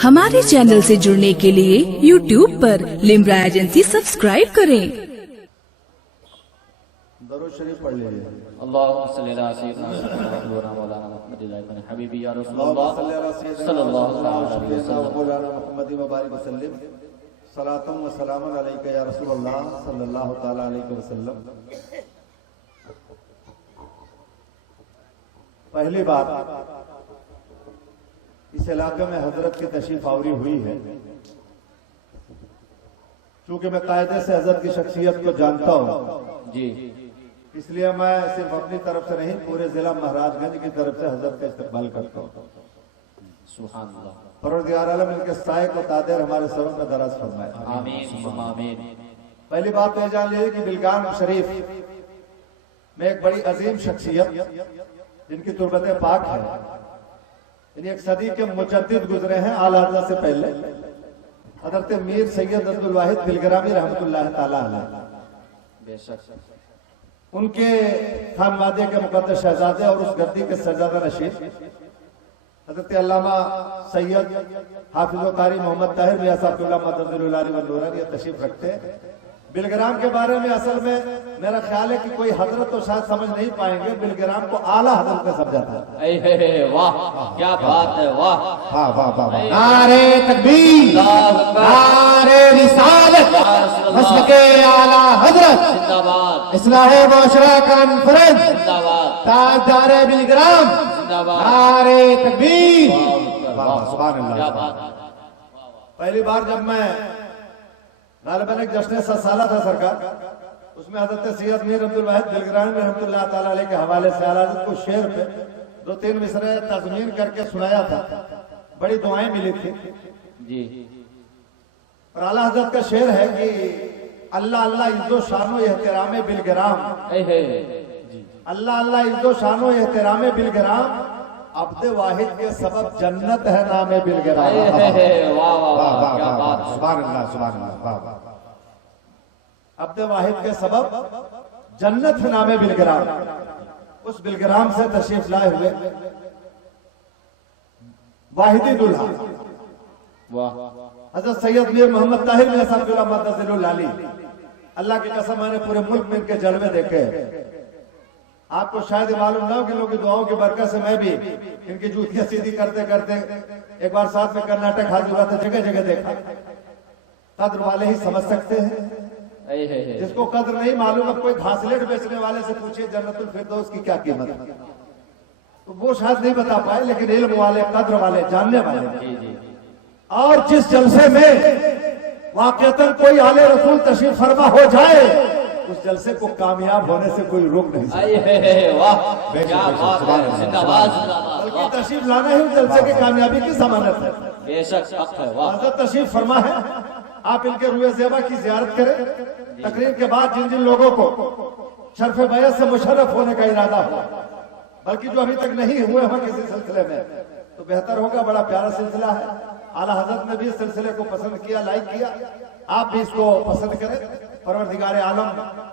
हमारे चैनल से जुड़ने के लिए YouTube पर लिम्रा एजेंसी सब्सक्राइब करें। दरूद शरीफ पढ़ लीजिए। अल्लाहुम्मा सल्ली अला सय्यिदिना मौलाना मुहम्मद इब्न हबीबी या रसूलुल्लाह सल्लल्लाहु अलैहि वसल्लम मौलाना मुहम्मद व बारिक वसल्लम सलातुम व सलामुन अलैका या रसूलल्लाह सल्लल्लाहु तआला अलैहि वसल्लम। पहली बात, इस इलाके में हजरत की तशरीफ आवरी हुई है। चूंकि मैं कायदे से हजरत की शख्सियत को जानता हूँ जी, इसलिए मैं सिर्फ अपनी तरफ से नहीं पूरे जिला महाराजगंज की तरफ से हजरत का इस्तकबाल करता हूँ। सुभान अल्लाह। परवरदिगार आलम इनके साए को तादेर हमारे सरों पर दराज फरमाए। आमीन सुम्मा आमीन। पहली बात तो यह जान लीजिए कि बिलगाम शरीफ में एक बड़ी अजीम शख्सियत जिनकी तुर्बत पाक है, एक सदी के मुजद्दिद गुजरे हैं आला हज़रत से पहले, हजरत मीर सैयद अब्दुल वाहिद बिलग्रामी रहमतुल्लाह ताला अलैह। बेशक उनके खानवादे के मुकद्दस शहजादे और उस गद्दी के सजादा नशीद हजरत अल्लामा सैयद हाफिज कारी मोहम्मद ताहिर मियां साहब ये तशरीफ रखते हैं। बिलग्राम के बारे में असल में मेरा ख्याल है कि कोई हजरत तो शायद समझ नहीं पाएंगे, बिलग्राम को आला हजरत में समझा था। वाह क्या बात है, वाह वाह वाह वाह। नारे तकबीर, नारे रिसालत, मसलके आला हजरत जिंदाबाद, इस्लाह माशरा कॉन्फ्रेंस जिंदाबाद, ताजदार बिलग्राम, जिंदाबाद, नारे तकबीर। सुभान अल्लाह, क्या बात। पहली बार जब मैं गालिबन एक जश्न साला था सरकार, उसमें हजरत सैयद मीर अब्दुल वाहिद बिलग्रामी रहमतुल्लाह ताला अलैह के हवाले से आला हज़रत को शेर पे 2-3 मिसरे तज़मीन करके सुनाया था। बड़ी दुआएं मिली थी जी। और आला हज़रत का शेर है कि अल्लाह अल्लाह इज़्ज़ो शानो एहतराम बिलग्राम, अल्लाह अल्लाह इज़्ज़ो शानो एहतराम बिलग्राम, अब्द वाहिद के सबब जन्नत है नामे बिलग्राम। वाह वाह वाह क्या बात। सुभान अल्लाह, सुभान अल्लाह, वाह वाह। अब्द वाहिद के सबब जन्नत है नामे बिलग्राम। उस बिलग्राम से तशरीफ लाए हुए वाहिदी दुल्हा वाह हजरत सैयद मीर मोहम्मद ताहिर मियां साहब अली, अल्लाह की कसम मैंने पूरे मुल्क में इनके जलवे देखे। आपको शायद मालूम ना हो कि लोगों की दुआओं की बरकत से मैं भी इनकी जूतियां सीधी करते करते एक बार साथ में कर्नाटक हाजिर हुआ था, जगह जगह देखा। कद्र वाले ही समझ सकते हैं, जिसको कद्र नहीं मालूम है कोई घासलेट बेचने वाले से पूछिए जन्नतुल फिरदौस की क्या कीमत है, तो वो शायद नहीं बता पाए, लेकिन इल्म वाले, कद्र वाले, जानने वाले। और जिस जलसे में वाकईतन कोई आले रसूल तशरीफ फरमा हो जाए, उस जलसे को कामयाब होने से कोई रोक नहीं सकता। वाह क्या बात है, जिंदाबाद। बल्कि तशरीफ लाना ही उस जलसे की कामयाबी की जमानत है। बेशक हक है। वाह हज़रत तशरीफ फरमा है, आप इनके रूए ज़ेबा की ज़ियारत करें। तकरीर के बाद जिन जिन लोगों को शर्फ़े बैत से मुशर्रफ होने का इरादा हो, बल्कि जो अभी तक नहीं हुए हैं किसी सिलसिले में, तो बेहतर होगा। बड़ा प्यारा सिलसिला है, आला हजरत ने भी इस सिलसिले को पसंद किया, लाइक किया, आप भी इसको पसंद करें। परवरदिगार आलम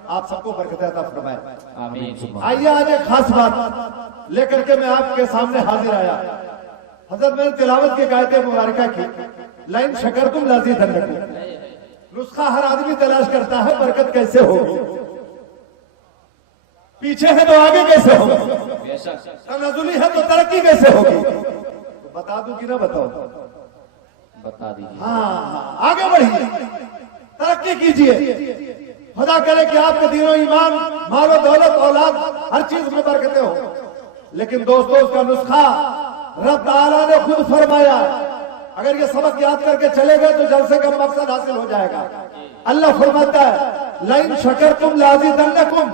आप सबको बरकत अता फरमाए। आमीन। आइए आज एक खास बात लेकर के मैं आपके सामने हाजिर आया। हजरत मैंने तिलावत की आयत मुबारका की, लाइन शकर तुम लाजी धन्यकू। नुस्खा हर आदमी तलाश करता है, बरकत कैसे होगी, पीछे है तो आगे कैसे होगी, तनाजुली है तो तरक्की कैसे होगी। तो बता दूं कि ना बताओ? बता दीजिए। हाँ, आगे बढ़िए, तरक्की कीजिए। खुदा करे कि आपके दीनों ईमान, मालो दौलत, औलाद, हर चीज में बरकतें हो। लेकिन दोस्तों, उसका नुस्खा रब ताला ने खुद फरमाया। अगर ये सबक याद करके चले गए तो जलसे का मकसद हासिल हो जाएगा। अल्लाह फरमाता है, लाइन शकर तुम लाज़िदन्नकुम,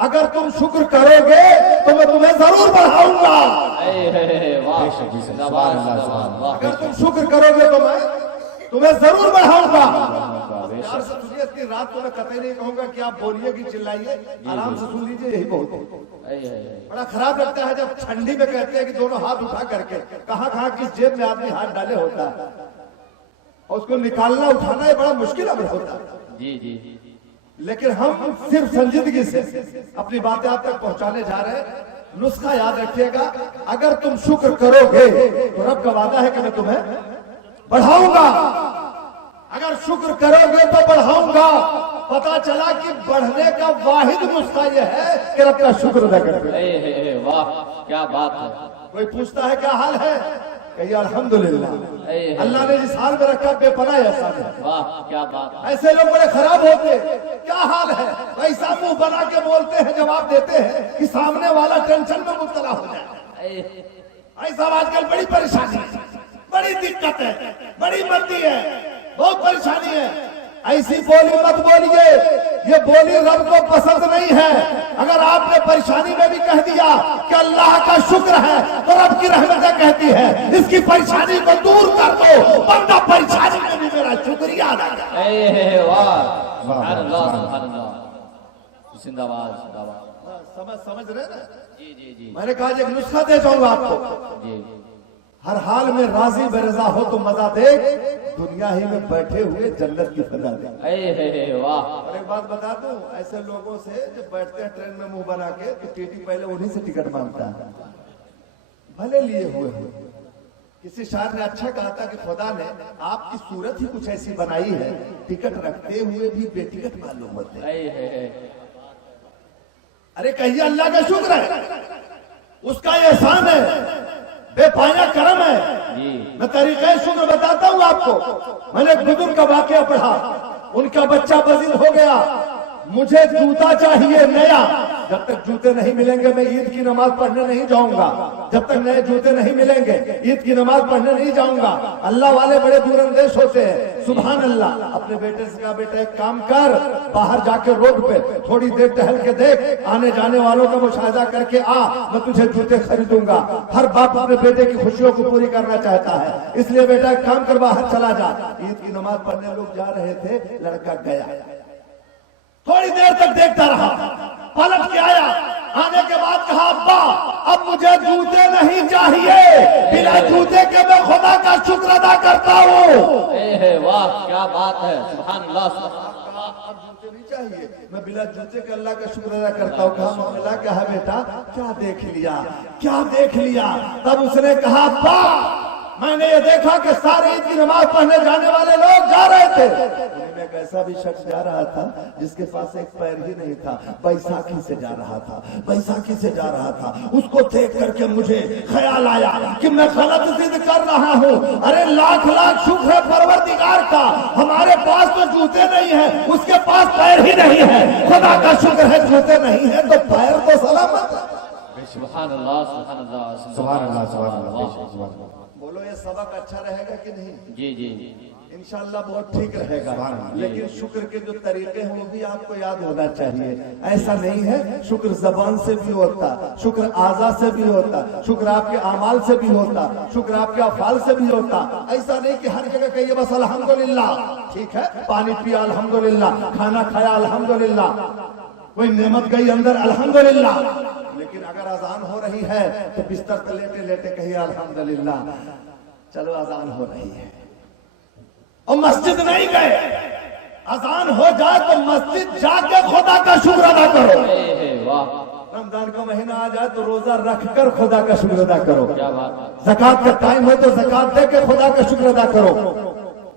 अगर तुम शुक्र करोगे तो मैं तुम्हें जरूर बढ़ाऊंगा। अगर तुम शुक्र करोगे तो मैं तुम्हें जरूर बढ़ाऊंगा। प्यार से सुनिए, इतनी रात को मैं कतई नहीं कहूंगा कि आप बोलिए कि चिल्लाइए, आराम से सुन लीजिए, यही बहुत है। बड़ा खराब लगता है जब ठंडी में कहते हैं कि दोनों हाथ उठा करके, कहाँ कहाँ किस जेब में आदमी हाथ डाले होता है, और उसको निकालना उठाना ये बड़ा मुश्किल अमर होता है। जी जी। लेकिन हम सिर्फ संजीदगी से अपनी बातें आप तक पहुंचाने जा रहे हैं। नुस्खा याद रखिएगा, अगर तुम शुक्र करोगे तो रब का वादा है कि मैं तुम्हें बढ़ाऊंगा। अगर शुक्र करोगे तो बढ़ाऊंगा। पता चला कि बढ़ने का वाहिद नुस्खा यह है कि रब का शुक्र अदा करते। वाह क्या बात है। कोई पूछता है क्या हाल है, कहिए अल्हम्दुलिल्लाह, अल्लाह ने जिस हाल में रखा बेपनाह एहसान है। वाह क्या बात है। ऐसे लोग बड़े खराब होते, क्या हाल है, ऐसा मुंह बना के बोलते हैं, जवाब देते हैं कि सामने वाला टेंशन में मुब्तला हो जाए। ऐसा आजकल बड़ी परेशानी है, बड़ी दिक्कत है, बड़ी मंदी है, बहुत परेशानी है। ऐसी बोली मत बोलिए, ये बोली रब को पसंद नहीं है। अगर आपने परेशानी में भी कह दिया कि अल्लाह का शुक्र है, तो रब की रहमतें कहती है इसकी परेशानी को दूर कर दो, बंदा परेशानी में भी मेरा शुक्रिया अदा करे। वाह सुभान अल्लाह सुभान अल्लाह, जिंदाबाद जिंदाबाद। समझ रहे ना? जी जी जी। मैंने कहा एक नुस्खा दे जाऊंगा आपको, जी हर हाल में राजी बेरजा हो तो मजा देख, दुनिया ही में बैठे हुए जन्नत की सजा दे। वाह। और एक बात बता दूं, ऐसे लोगों से जब बैठते हैं ट्रेन में मुंह बना के, तो टीटी पहले उन्हीं से टिकट मांगता है, भले लिए हुए हो। किसी शायर ने अच्छा कहा था कि खुदा ने आपकी सूरत ही कुछ ऐसी बनाई है, टिकट रखते हुए भी बेटिकट मालूम होते हैं। अरे कहिए अल्लाह का शुक्र है, उसका एहसान है, बेपाया करम है। मैं तरीक़े शुक्र बताता हूँ आपको। मैंने एक बुजुर्ग का वाकया पढ़ा, उनका बच्चा बजीर हो गया, मुझे जूता चाहिए नया। जब तक जूते नहीं मिलेंगे मैं ईद की नमाज पढ़ने नहीं जाऊंगा, जब तक नए जूते नहीं मिलेंगे ईद की नमाज पढ़ने नहीं जाऊंगा। अल्लाह वाले बड़े दूरंदेश होते हैं। सुभान अल्लाह। अपने बेटे से कहा बेटा एक काम कर, बाहर जाके रोड पे थोड़ी देर टहल के देख, आने जाने वालों का मुशाहिदा करके आ, मैं तुझे जूते खरीदूंगा। हर बाप अपने बेटे की खुशियों को पूरी करना चाहता है, इसलिए बेटा एक काम कर, बाहर चला जा। ईद की नमाज पढ़ने लोग जा रहे थे, लड़का गया, थोड़ी देर तक देखता रहा, पलट के आया, आने के बाद कहा अब्बा अब मुझे जूते नहीं चाहिए, बिना जूते के मैं खुदा का शुक्र अदा करता हूँ। वाह क्या बात है, सुभान अल्लाह। अब जूते नहीं चाहिए, मैं बिना जूते के अल्लाह का शुक्र अदा करता हूँ। कहा मामला क्या है बेटा, क्या देख लिया, क्या देख लिया? तब उसने कहा अब्बा मैंने ये देखा कि सारी ईद की नमाज पढ़ने जाने वाले लोग जा रहे थे, उनमें एक ऐसा भी शख्स जा रहा था जिसके पास एक पैर ही नहीं था, बैसाखी से जा रहा था, बैसाखी से जा रहा था। उसको देख करके मुझे ख्याल आया कि मैं गलत जिद कर रहा हूँ। अरे लाख लाख शुक्र है परवरदिगार का, हमारे पास तो जूते नहीं है, उसके पास पैर ही नहीं है। खुदा का शुक्र है जूते नहीं है तो पैर तो सलामत है। सुभान अल्लाह सुभान अल्लाह सुभान अल्लाह सुभान अल्लाह। बोलो ये सबक अच्छा रहेगा कि नहीं? जी जी इंशाअल्लाह बहुत ठीक रहेगा। लेकिन शुक्र के जो तरीके हैं वो भी आपको याद होना चाहिए। ऐसा नहीं है शुक्र जबान से भी होता, शुक्र आज़ा से भी होता, शुक्र आपके अमाल से भी होता, शुक्र आपके अफाल से भी होता। ऐसा नहीं कि हर जगह कहिए बस अल्हम्दुलिल्लाह, ठीक है, पानी पिया अल्हम्दुलिल्लाह, खाना खाया अल्हम्दुलिल्लाह, कोई नेमत गई अंदर अल्हम्दुलिल्लाह। लेकिन अगर अजान हो रही है तो बिस्तर पर लेटे लेटे कहिए अल्हम्दुलिल्लाह, चलो अजान हो रही है। और मस्जिद नहीं गए, अजान हो जाए तो मस्जिद जाके खुदा का शुक्र अदा करो। रमजान का महीना आ जाए तो रोजा रखकर खुदा का शुक्र अदा करो। ज़कात का टाइम है तो ज़कात दे के खुदा का शुक्र अदा करो।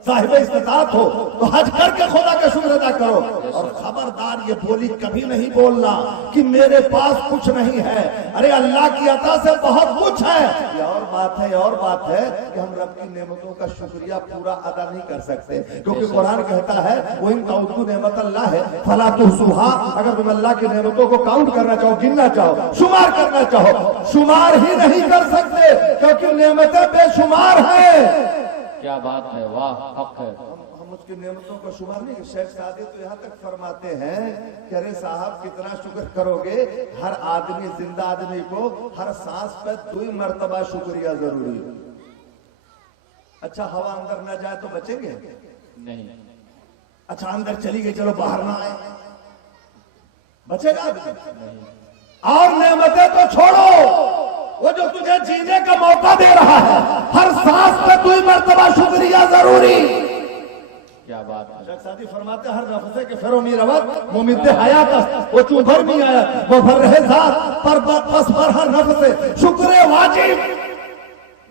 साहिब इस्तिताअत हो तो हज करके खुदा का शुक्र अदा करो। और खबरदार ये बोली कभी नहीं बोलना कि मेरे पास कुछ नहीं है। अरे अल्लाह की अता से बहुत कुछ है। ये और बात है, और बात है कि हम रब की नेमतों का शुक्रिया पूरा अदा नहीं कर सकते, क्योंकि कुरान कहता है वो इन काउंटू नेमत अल्लाह है फला तुहसूहा। अगर तुम अल्लाह की नेमतों को काउंट करना चाहो, गिनना चाहो, शुमार करना चाहो, शुमार ही नहीं कर सकते, क्योंकि नेमतें बेशुमार हैं। क्या बात है, वाह हक है। हम उसकी नेमतों को शुमार नहीं। शेख सादी तो यहाँ तक फरमाते हैं कि अरे साहब कितना शुक्र करोगे, हर आदमी, जिंदा आदमी को हर सांस पे 2 मरतबा शुक्रिया जरूरी है। अच्छा हवा अंदर ना जाए तो बचेंगे नहीं। अच्छा अंदर चली गई, चलो बाहर ना आए, बचेगा नहीं। और नेमतें तो छोड़ो, वो जो तुझे जीने का मौका दे रहा है, हर सांस पे 2 मरतबा शुक्रिया जरूरी। کیا بات ہے. شیخ سعدی فرماتے ہر نفسے کے فرو می روت ممد حیات است وہ چون بھر می آیا وہ بھر رہے ذات پر پس پر ہر نفسے شکر واجب.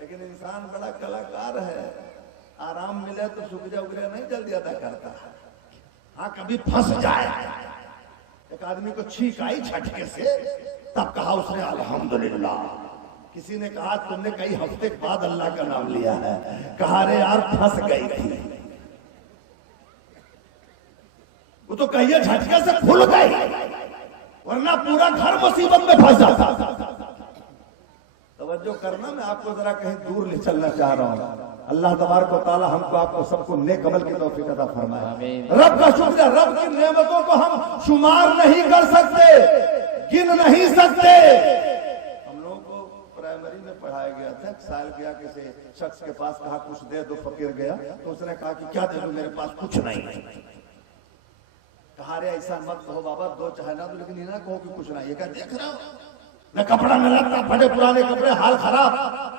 لیکن انسان بڑا کلاکار ہے, آرام ملے تو شکریہ اگریہ نہیں جلدی ادا کرتا ہے. ہاں کبھی پھنس جائے, ایک آدمی کو چھینک آئی جھٹکے سے, تب کہا اس نے الحمدللہ. کسی نے کہا تم نے کئی ہفتے کے بعد اللہ کا نام لیا ہے, کہا رے یار پھنس گئی تھی. وہ تو کہیے جھٹکے سے کھل گئی, ورنہ پورا گھر مصیبت میں پھنس جاتا. توجہ کرنا, میں آپ کو ذرا کہیں دور لے چلنا چاہ رہا ہوں. اللہ تبارک و تعالی ہم کو آپ کو سب کو نیک عمل کی توفیق عطا فرمائے. رب کا شکر, رب کی نعمتوں کو ہم شمار نہیں کر سکتے, گن نہیں سکتے. ہم لوگوں کو پرائمری میں پڑھایا گیا تھا, سائل گیا کسی شخص کے پاس, کہا کچھ دے دو. فقیر گیا تو اس نے کہا کہ کیا دے دو, میرے پاس کچھ نہیں. کہا رے ایسا مت کہو بابا, دو چاہے نہ دو, لیکن یہ نہ کہو کہ کچھ نہیں. یہ کہا دیکھ رہا ہوں نہ کپڑا نہ لگتا, پھٹے پرانے کپڑے, حال خراب,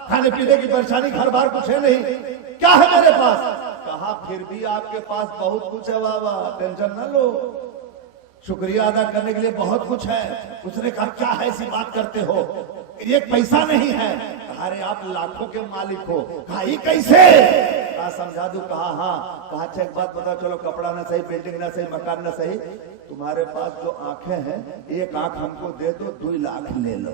کھانے پینے کی پریشانی, گھر بار کچھ ہے نہیں, کیا ہے میرے پاس؟ کہا پھر بھی آپ کے پاس بہت کچھ ہے بابا, ٹینشن نہ لو, شکریہ ادا کرنے کے لیے بہت کچھ ہے. اس نے کہا کیا ہے ایسی بات کرتے ہو, ایک پیسہ نہیں ہے. کہا رے آپ لاکھوں کے مالک ہو. کہا یہ کیسے؟ کہا سمجھا دوں. کہا ہاں. کہا اچھا ایک بات بتا, چلو کپڑا نہ صحیح, بلڈنگ نہ صحیح, مکان نہ صحیح, تمہارے پاس جو آنکھیں ہیں ایک آنکھ ہم کو دے دو, 2 لاکھ لے لو.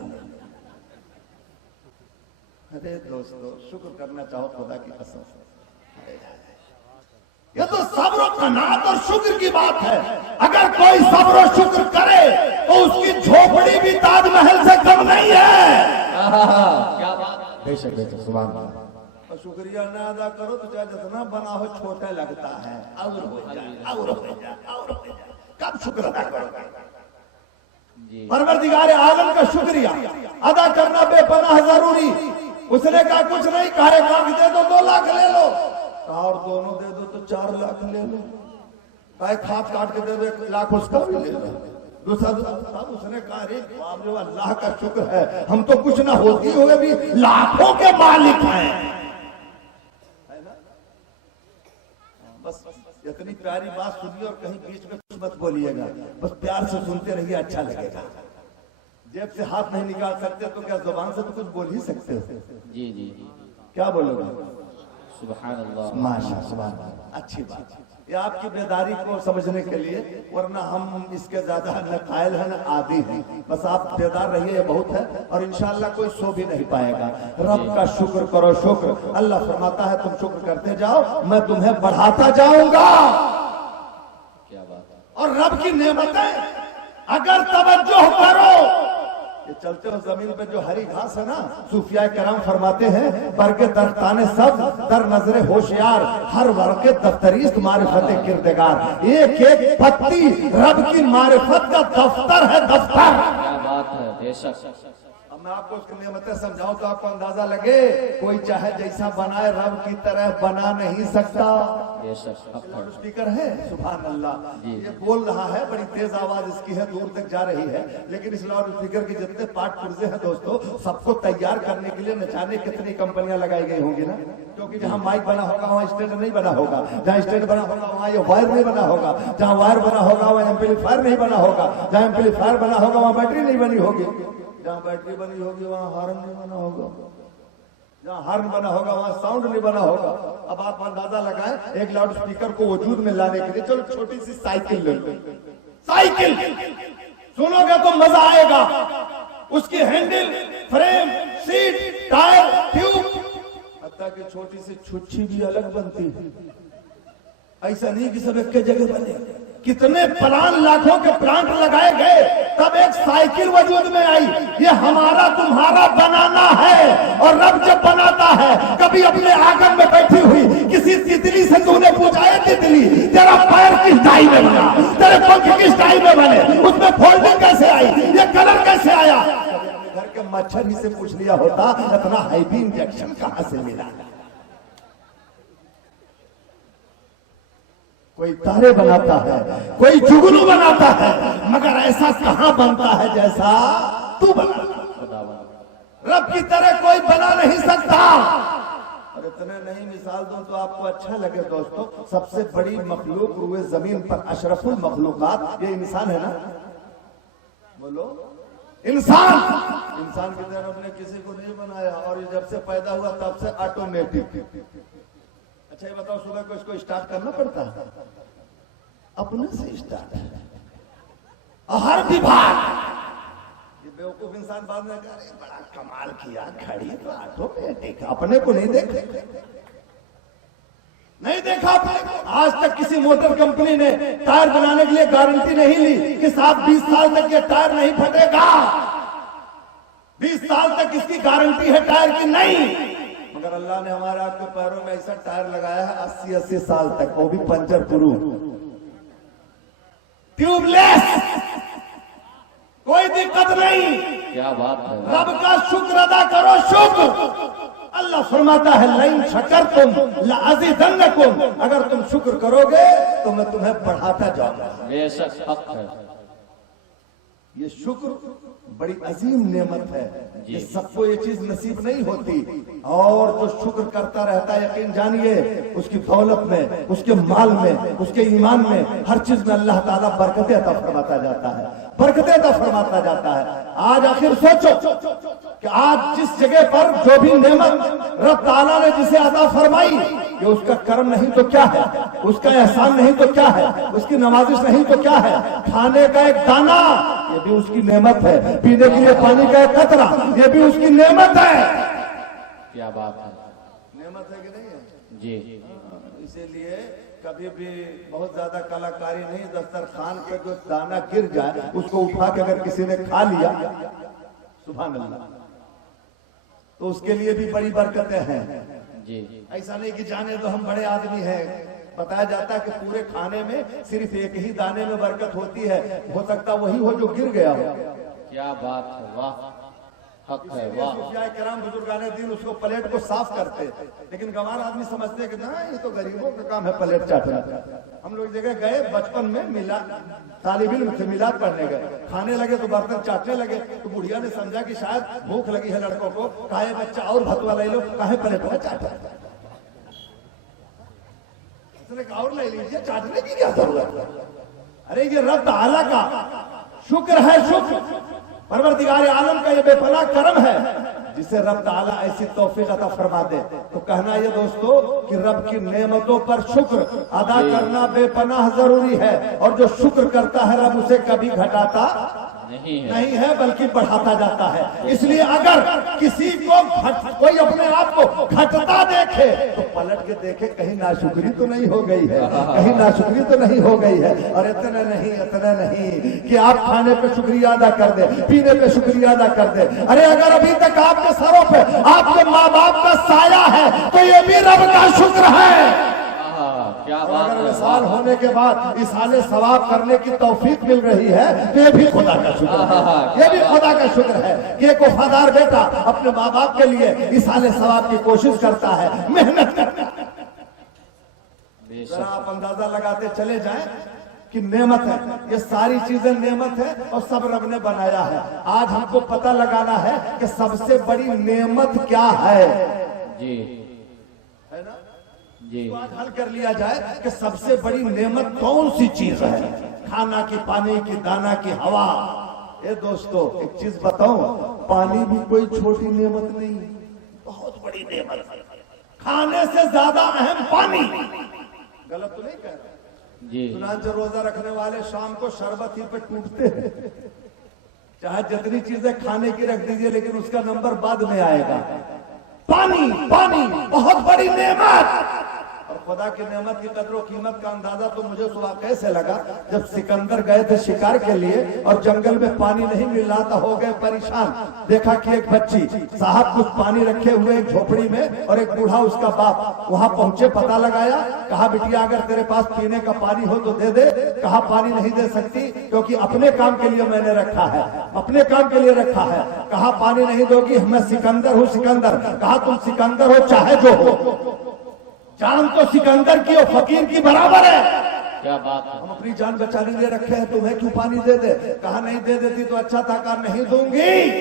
ارے دوستو شکر کرنا چاہو خدا کی قسم, یہ تو صبر و قناعت اور شکر کی بات ہے. اگر کوئی صبر و شکر کرے تو اس کی جھوپڑی بھی تاج محل سے کم نہیں ہے. کیا بات, بے شک بے شک, سبحان اللہ. اور شکریہ نہ ادا کرو تو چاہے جتنا بنا ہو چھوٹا لگتا ہے, اور ہو جائے, اور ہو جائے, اور ہو جائے. کب شکر ادا کرو گے؟ پروردگار عالم کا شکریہ ادا کرنا بے پناہ ضروری. اس نے کہا کچھ نہیں, کہا ایک لاکھ دے دو, 2 لاکھ لے لو. کہا اور دونوں دے دو تو 4 لاکھ لے لو. کہا ایک ہاتھ کاٹ کے دے دو, 1 لاکھ اس کا بھی لے لو. دوسرا اس نے کہا ارے باپ رے, اللہ کا شکر ہے, ہم تو کچھ نہ ہوتی ہوئے بھی لاکھوں کے مالک ہیں. بس اتنی پیاری بات سنیے اور کہیں بیچ میں کچھ مت بولیے گا, بس پیار سے سنتے رہیے, اچھا لگے گا. جیب سے ہاتھ نہیں نکال سکتے تو کیا زبان سے تو کچھ بول ہی سکتے ہو. جی جی, کیا بولو گے؟ سبحان اللہ, ماشاء سبحان اللہ, اچھی بات. یہ آپ کی بیداری کو سمجھنے کے لیے, ورنہ ہم اس کے زیادہ نہ قائل ہیں نہ عادی ہیں. بس آپ بیدار رہیے, یہ بہت ہے, اور انشاءاللہ کوئی سو بھی نہیں پائے گا. رب کا شکر کرو, شکر. اللہ فرماتا ہے تم شکر کرتے جاؤ, میں تمہیں بڑھاتا جاؤں گا. کیا بات ہے. اور رب کی نعمتیں اگر توجہ کرو, یہ چلتے ہو زمین پہ جو ہری گھاس ہے نا, صوفیاء کرام فرماتے ہیں برگے درختان سب در نظر ہوشیار, ہر ورقے دفتریست معرفت کردگار. ایک ایک پتی رب کی معرفت کا دفتر ہے, دفتر. کیا بات ہے, بے شک. اب میں آپ کو اس کی نعمتیں سمجھاؤں تو آپ کو اندازہ لگے, کوئی چاہے جیسا بنائے رب کی طرح بنا نہیں سکتا. بے شک. لاؤڈ اسپیکر ہے, سبحان اللہ, یہ بول رہا ہے, بڑی تیز آواز اس کی ہے, دور تک جا رہی ہے, لیکن اس لاؤڈ اسپیکر کی جتنے پارٹ پرزے ہیں دوستو, سب کو تیار کرنے کے لیے نہ جانے کتنی کمپنیاں لگائی گئی ہوں گی نا. کیونکہ جہاں مائک بنا ہوگا وہاں اسٹینڈ نہیں بنا ہوگا, جہاں اسٹینڈ بنا ہوگا وہاں یہ وائر نہیں بنا ہوگا, جہاں وائر بنا ہوگا وہاں ایمپلیفائر نہیں بنا ہوگا, جہاں ایمپلیفائر بنا ہوگا وہاں بیٹری نہیں بنی ہوگی, جہاں بیٹری بنی ہوگی وہاں ہارن نہیں بنا ہوگا, جہاں ہارن بنا ہوگا وہاں ساؤنڈ نہیں بنا ہوگا. اب آپ اندازہ لگائیں ایک لاؤڈ اسپیکر کو وجود میں لانے کے لیے, چلو چھوٹی سی سائیکل لے لو, سائیکل سنو گے تو مزہ آئے گا. اس کی handle, frame, seat, tyre, tube, حتیٰ کہ چھوٹی سی چھچھی بھی الگ بنتی ہے. ایسا نہیں کہ سب ایک کے جگہ بنے, کتنے پلان, لاکھوں کے پلانٹ لگائے گئے, تب ایک سائیکل وجود میں آئی. یہ ہمارا تمہارا بنانا ہے, اور رب جب بناتا ہے, کبھی اپنے آنگن میں بیٹھی ہوئی کسی تتلی سے تو نے پوچھا ہے تتلی تیرا پیر کس ڈائی میں بنا, تیرے پنکھ کس ڈائی میں بنے, اس میں فولڈنگ کیسے آئی, یہ کلر کیسے آیا. گھر کے مچھر ہی سے پوچھ لیا ہوتا اتنا ہائیبی انجیکشن کہاں سے ملا. کوئی تارے بناتا ہے, کوئی جگنو بناتا ہے, مگر ایسا کہاں بنتا ہے جیسا تو بنا. رب کی طرح کوئی بنا نہیں سکتا. ارے इतने नहीं मिसाल दूं तो आपको अच्छा लगे दोस्तों, सबसे बड़ी मखलूक रुए जमीन पर अशरफुल मखलूकात ये इंसान है ना, बोलो इंसान की तरह अपने किसी को नहीं बनाया, और ये जब से पैदा हुआ तब से ऑटोमेटिक। अच्छा ये बताओ, सुबह को इसको स्टार्ट करना पड़ता है? अपने से स्टार्ट है। हर विभाग ये बेवकूफ इंसान बाद में कह रहे बड़ा कमाल किया, घड़ी तो ऑटोमेटिक, अपने को नहीं देखा आपने। आज तक किसी मोटर कंपनी ने टायर बनाने के लिए गारंटी नहीं ली कि साहब 20 साल तक ये टायर नहीं फटेगा, 20 साल तक इसकी गारंटी है टायर की, नहीं। मगर अल्लाह ने हमारे आपके पैरों में ऐसा टायर लगाया है 80-80 साल तक, वो भी पंचर प्रूफ, ट्यूबलेस, कोई दिक्कत नहीं। क्या बात है, रब का शुक्र अदा करो, शुक्र। अल्लाह फरमाता है लइन शकरतुम लअज़ीदन्नकुम, अगर तुम शुक्र करोगे तो मैं तुम्हें बढ़ाता जाऊंगा। बेशक हक है। ये शुक्र बड़ी अजीम नेमत है, ये सबको ये चीज नसीब नहीं होती, और जो शुक्र करता रहता है यकीन जानिए उसकी दौलत में, उसके माल में, उसके ईमान में, हर चीज में अल्लाह ताला बरकतें अता फरमाता जाता है, बरकतें अता फरमाता जाता है। आज आखिर सोचो कि आज जिस जगह पर जो भी नेमत रब ताला ने जिसे अता फरमाई, कि उसका कर्म नहीं तो क्या है, उसका एहसान नहीं तो क्या है, उसकी नवाजिश नहीं तो क्या है, खाने का एक दाना ये भी उसकी नेमत है, पीने के लिए पानी का एक कतरा ये भी उसकी नेमत है। क्या बात है, नेमत है कि नहीं है जी। इसीलिए कभी भी बहुत ज्यादा कलाकारी नहीं, दस्तरखान पे जो दाना गिर जाए उसको उठा के अगर किसी ने खा लिया सुभान अल्लाह, तो उसके लिए भी बड़ी बरकतें हैं जी। ऐसा नहीं कि जाने तो हम बड़े आदमी हैं, बताया जाता है कि पूरे खाने में सिर्फ एक ही दाने में बरकत होती है, हो सकता वही हो जो गिर गया हो। क्या बात है, वाह, हक है, वाह। सूफियाए किराम बुजुर्गाने दीन उसको प्लेट को साफ करते, लेकिन गंवार आदमी समझते हैं कि ना ये तो गरीबों का काम है प्लेट चाटना। हम लोग जगह गए बचपन में, मिला तालिब इल्म से मिलाद पढ़ने गए, खाने लगे तो बर्तन चाटने लगे, तो बुढ़िया ने समझा कि शायद भूख लगी है लड़कों को, काहे बच्चा और भतवा ले लो, काहे प्लेट में चाटा, और ले लीजिए, चाटने की क्या जरूरत है। अरे ये रब ताला का शुक्र है, शुक्र परवरदिगार आलम का ये बेपनाह करम है, जिसे रब ताला ऐसी तौफीक अता फरमा दे। तो कहना ये दोस्तों कि रब की नेमतों पर शुक्र अदा करना बेपनाह जरूरी है, और जो शुक्र करता है रब उसे कभी घटाता नहीं है बल्कि बढ़ाता जाता है। इसलिए अगर किसी को कोई अपने आप को घटता देखे तो पलट के देखे कहीं नाशुक्री तो नहीं हो गई है, कहीं नाशुक्री तो नहीं हो गई है। और इतना नहीं कि आप खाने पे शुक्रिया अदा कर दे, पीने पे शुक्रिया अदा कर दे। अरे अगर अभी तक आपके सरों पे आपके माँ बाप का साया है तो ये भी रब का शुक्र है। क्या और बात अगर है, विसाल होने के बाद इसाले सवाब करने की तौफीक मिल रही है तो ये भी खुदा का शुक्र है, ये भी खुदा का शुक्र है कि एक वफादार बेटा अपने माँ बाप के लिए इसाले सवाब की कोशिश करता है, मेहनत करता है। जरा आप अंदाजा लगाते चले जाएं कि नेमत है, ये सारी चीजें नेमत है और सब रब ने बनाया है। आज हमको पता लगाना है कि सबसे बड़ी नेमत क्या है जी ना जी। तो आज हल कर लिया जाए कि सबसे बड़ी नेमत कौन सी चीज है। खाना की, पानी की, दाना की, हवा। ये दोस्तों एक चीज बताऊं, पानी भी कोई छोटी नेमत नहीं, बहुत बड़ी नेमत है। खाने से ज्यादा अहम पानी। गलत तो नहीं कह रहा जी। चुनांचे रोजा रखने वाले शाम को शरबत ही पे टूटते हैं, चाहे जितनी चीजें खाने की रख दीजिए लेकिन उसका नंबर बाद में आएगा। पानी बहुत बड़ी नेमत। और खुदा की नेमत की कदर कीमत का अंदाजा तो मुझे सुबह कैसे लगा जब सिकंदर गए थे शिकार के लिए और जंगल में पानी नहीं मिल रहा था, हो गए परेशान। देखा कि एक बच्ची साहब कुछ पानी रखे हुए एक झोपड़ी में और एक बूढ़ा उसका बाप वहां पहुंचे, पता लगाया, कहा बिटिया अगर तेरे पास पीने का पानी हो तो दे दे। कहा पानी नहीं दे सकती क्योंकि अपने काम के लिए मैंने रखा है, अपने काम के लिए रखा है। कहा पानी नहीं दोगी, मैं सिकंदर हूँ सिकंदर। कहा तुम सिकंदर हो चाहे जो हो, जान तो सिकंदर की और फकीर की बराबर है। क्या बात है, हम अपनी जान बचाने के लिए रखे हैं, तुम्हें क्यों पानी दे दे। कहा नहीं दे देती तो अच्छा था, कहा नहीं दूंगी।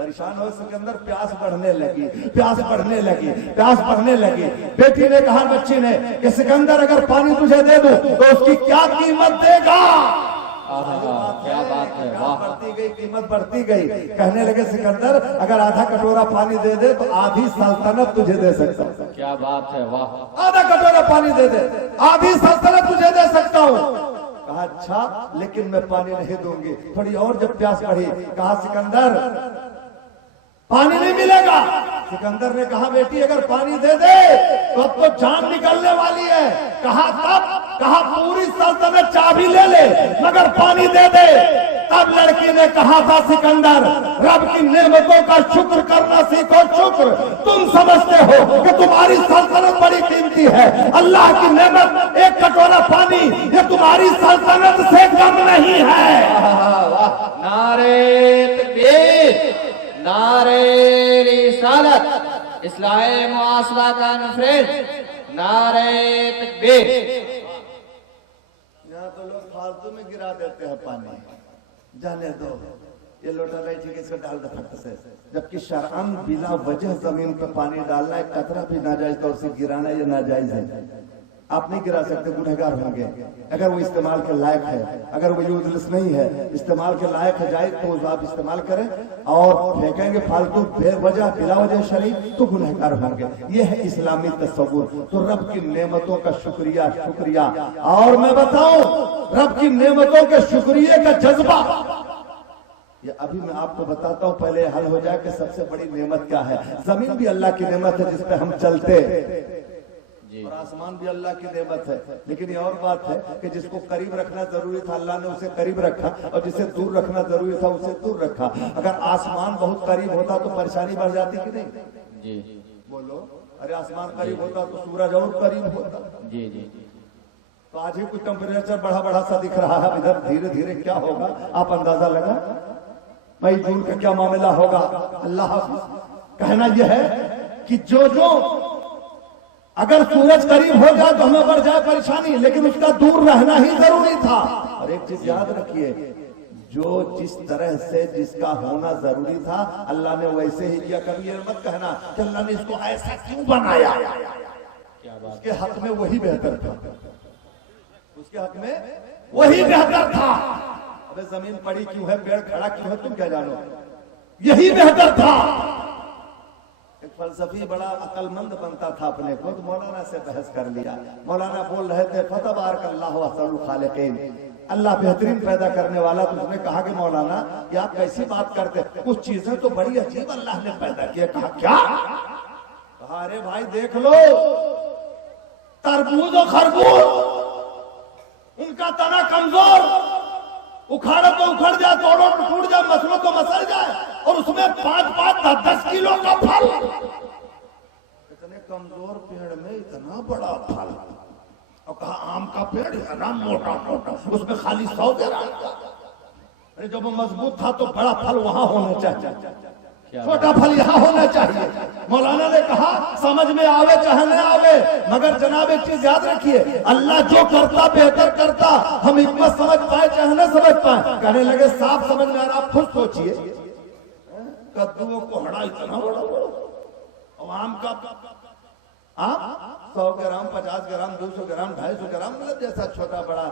परेशान हो सिकंदर, प्यास बढ़ने लगी, प्यास बढ़ने लगी, प्यास बढ़ने लगी। बेटी ने कहा बच्ची ने कि सिकंदर अगर पानी तुझे दे दूं तो उसकी क्या कीमत देगा? क्या बात है, वाह। बढ़ती गई, कीमत बढ़ती गई। कहने लगे सिकंदर अगर आधा कटोरा पानी दे दे तो आधी सल्तनत तुझे दे सकता हूँ। क्या बात है, वाह। आधा कटोरा पानी दे दे, आधी सल्तनत तुझे दे सकता हूँ। कहा अच्छा, लेकिन मैं पानी नहीं दूंगी। थोड़ी और जब प्यास बढ़ी, कहा सिकंदर पानी नहीं मिलेगा। सिकंदर ने कहा बेटी अगर पानी दे दे तो अब तो जान निकलने वाली है। कहा तब? कहा पूरी सल्तनत चाबी ले ले मगर पानी दे दे। तब लड़की ने कहा था सिकंदर रब की नेमतों का शुक्र करना सीखो। शुक्र तुम समझते हो कि तुम्हारी सल्तनत बड़ी कीमती है, अल्लाह की नेमत एक कटोरा पानी ये तुम्हारी सल्तनत से कम नहीं है। नारे तकबीर, नारे रिसालत, इस्लाह मुआसरा कॉन्फ्रेंस, नारे तकबीर। यहाँ तो लोग फालतू में गिरा देते हैं पानी, जाने दो ये लोटा नहीं चाहिए इसको डाल दो फट से। जबकि शरअन बिना वजह जमीन पे पानी डालना एक कतरा भी नाजायज तौर से गिराना ये नाजायज है। आप नहीं गिरा सकते, गुनहगार होंगे। अगर वो इस्तेमाल के लायक है, अगर वो यूजलेस नहीं है, इस्तेमाल के लायक है जाए तो आप इस्तेमाल करें। और फेंकेंगे फालतू बेवजह बिला वजह शरीफ तो गुनहगार होंगे। ये है इस्लामी तस्वुर। तो रब की नेमतों का शुक्रिया, शुक्रिया। और मैं बताऊं रब की नेमतों के शुक्रिया का जज्बा ये अभी मैं आपको बताता हूं, पहले हल हो जाए कि सबसे बड़ी नेमत क्या है। जमीन भी अल्लाह की नेमत है जिस पे हम चलते, और आसमान भी अल्लाह की नेमत है। लेकिन ये और बात है कि जिसको करीब रखना जरूरी था अल्लाह ने उसे करीब रखा, और जिसे दूर रखना जरूरी था उसे दूर रखा। अगर आसमान बहुत करीब होता तो परेशानी बढ़ जाती कि नहीं? जी बोलो, अरे आसमान करीब होता तो सूरज और करीब होता। जी जी। तो आज ही कुछ टेम्परेचर बढ़ा बढ़ा सा दिख रहा है, इधर धीरे धीरे क्या होगा आप अंदाजा लगा। मई जून का क्या मामला होगा अल्लाह हाफिज। कहना यह है कि जो अगर सूरज करीब हो जाए तो हमें बढ़ जाए परेशानी, लेकिन उसका दूर रहना ही जरूरी था। और एक चीज याद रखिए, जो जिस तरह से जिसका होना जरूरी था अल्लाह ने वैसे ही किया। कभी ये मत कहना कि अल्लाह ने इसको ऐसा क्यों बनाया। उसके हक में वही बेहतर था, उसके हक में वही बेहतर था। अबे जमीन पड़ी क्यों है, पेड़ खड़ा क्यों है, तुम क्या जानो, यही बेहतर था। एक फलसफी बड़ा अकलमंद बनता था अपने को, तो मौलाना से बहस कर लिया। मौलाना बोल रहे थे फतबारकल्लाहु अहसनुल खालिकीन, अल्लाह बेहतरीन पैदा करने वाला। तो उसने कहा कि मौलाना कि आप कैसी बात करते, कुछ चीजें तो बड़ी अजीब अल्लाह ने पैदा की। कहा क्या? कहा अरे भाई देख लो, तरबूज और खरबूज उनका तना कमजोर, उखाड़ो तो उखड़ जाए, तोड़ो तो टूट जाए, मसलो तो मसल जाए, और उसमें 5-5, 10 किलो का फल। इतने कमजोर पेड़ में इतना बड़ा फल। और कहा आम का पेड़ इतना मोटा मोटा, उसमें खाली 100 ग्राम का। अरे जब वो मजबूत था तो बड़ा फल वहां होना चाहिए, छोटा फल यहाँ होना चाहिए। मौलाना ने कहा समझ में आवे चाहे न आवे, मगर जनाब एक चीज याद रखिए, अल्लाह जो करता बेहतर करता। हम हिकमत समझ पाए चाहे न समझ पाए। कहने लगे साफ समझ में आ रहा, आप खुद सोचिए, कद्दुओं को हड़ा इतना बड़ा, और आम का 100 ग्राम, 50 ग्राम, 200 ग्राम, 250 ग्राम, मतलब जैसा छोटा बड़ा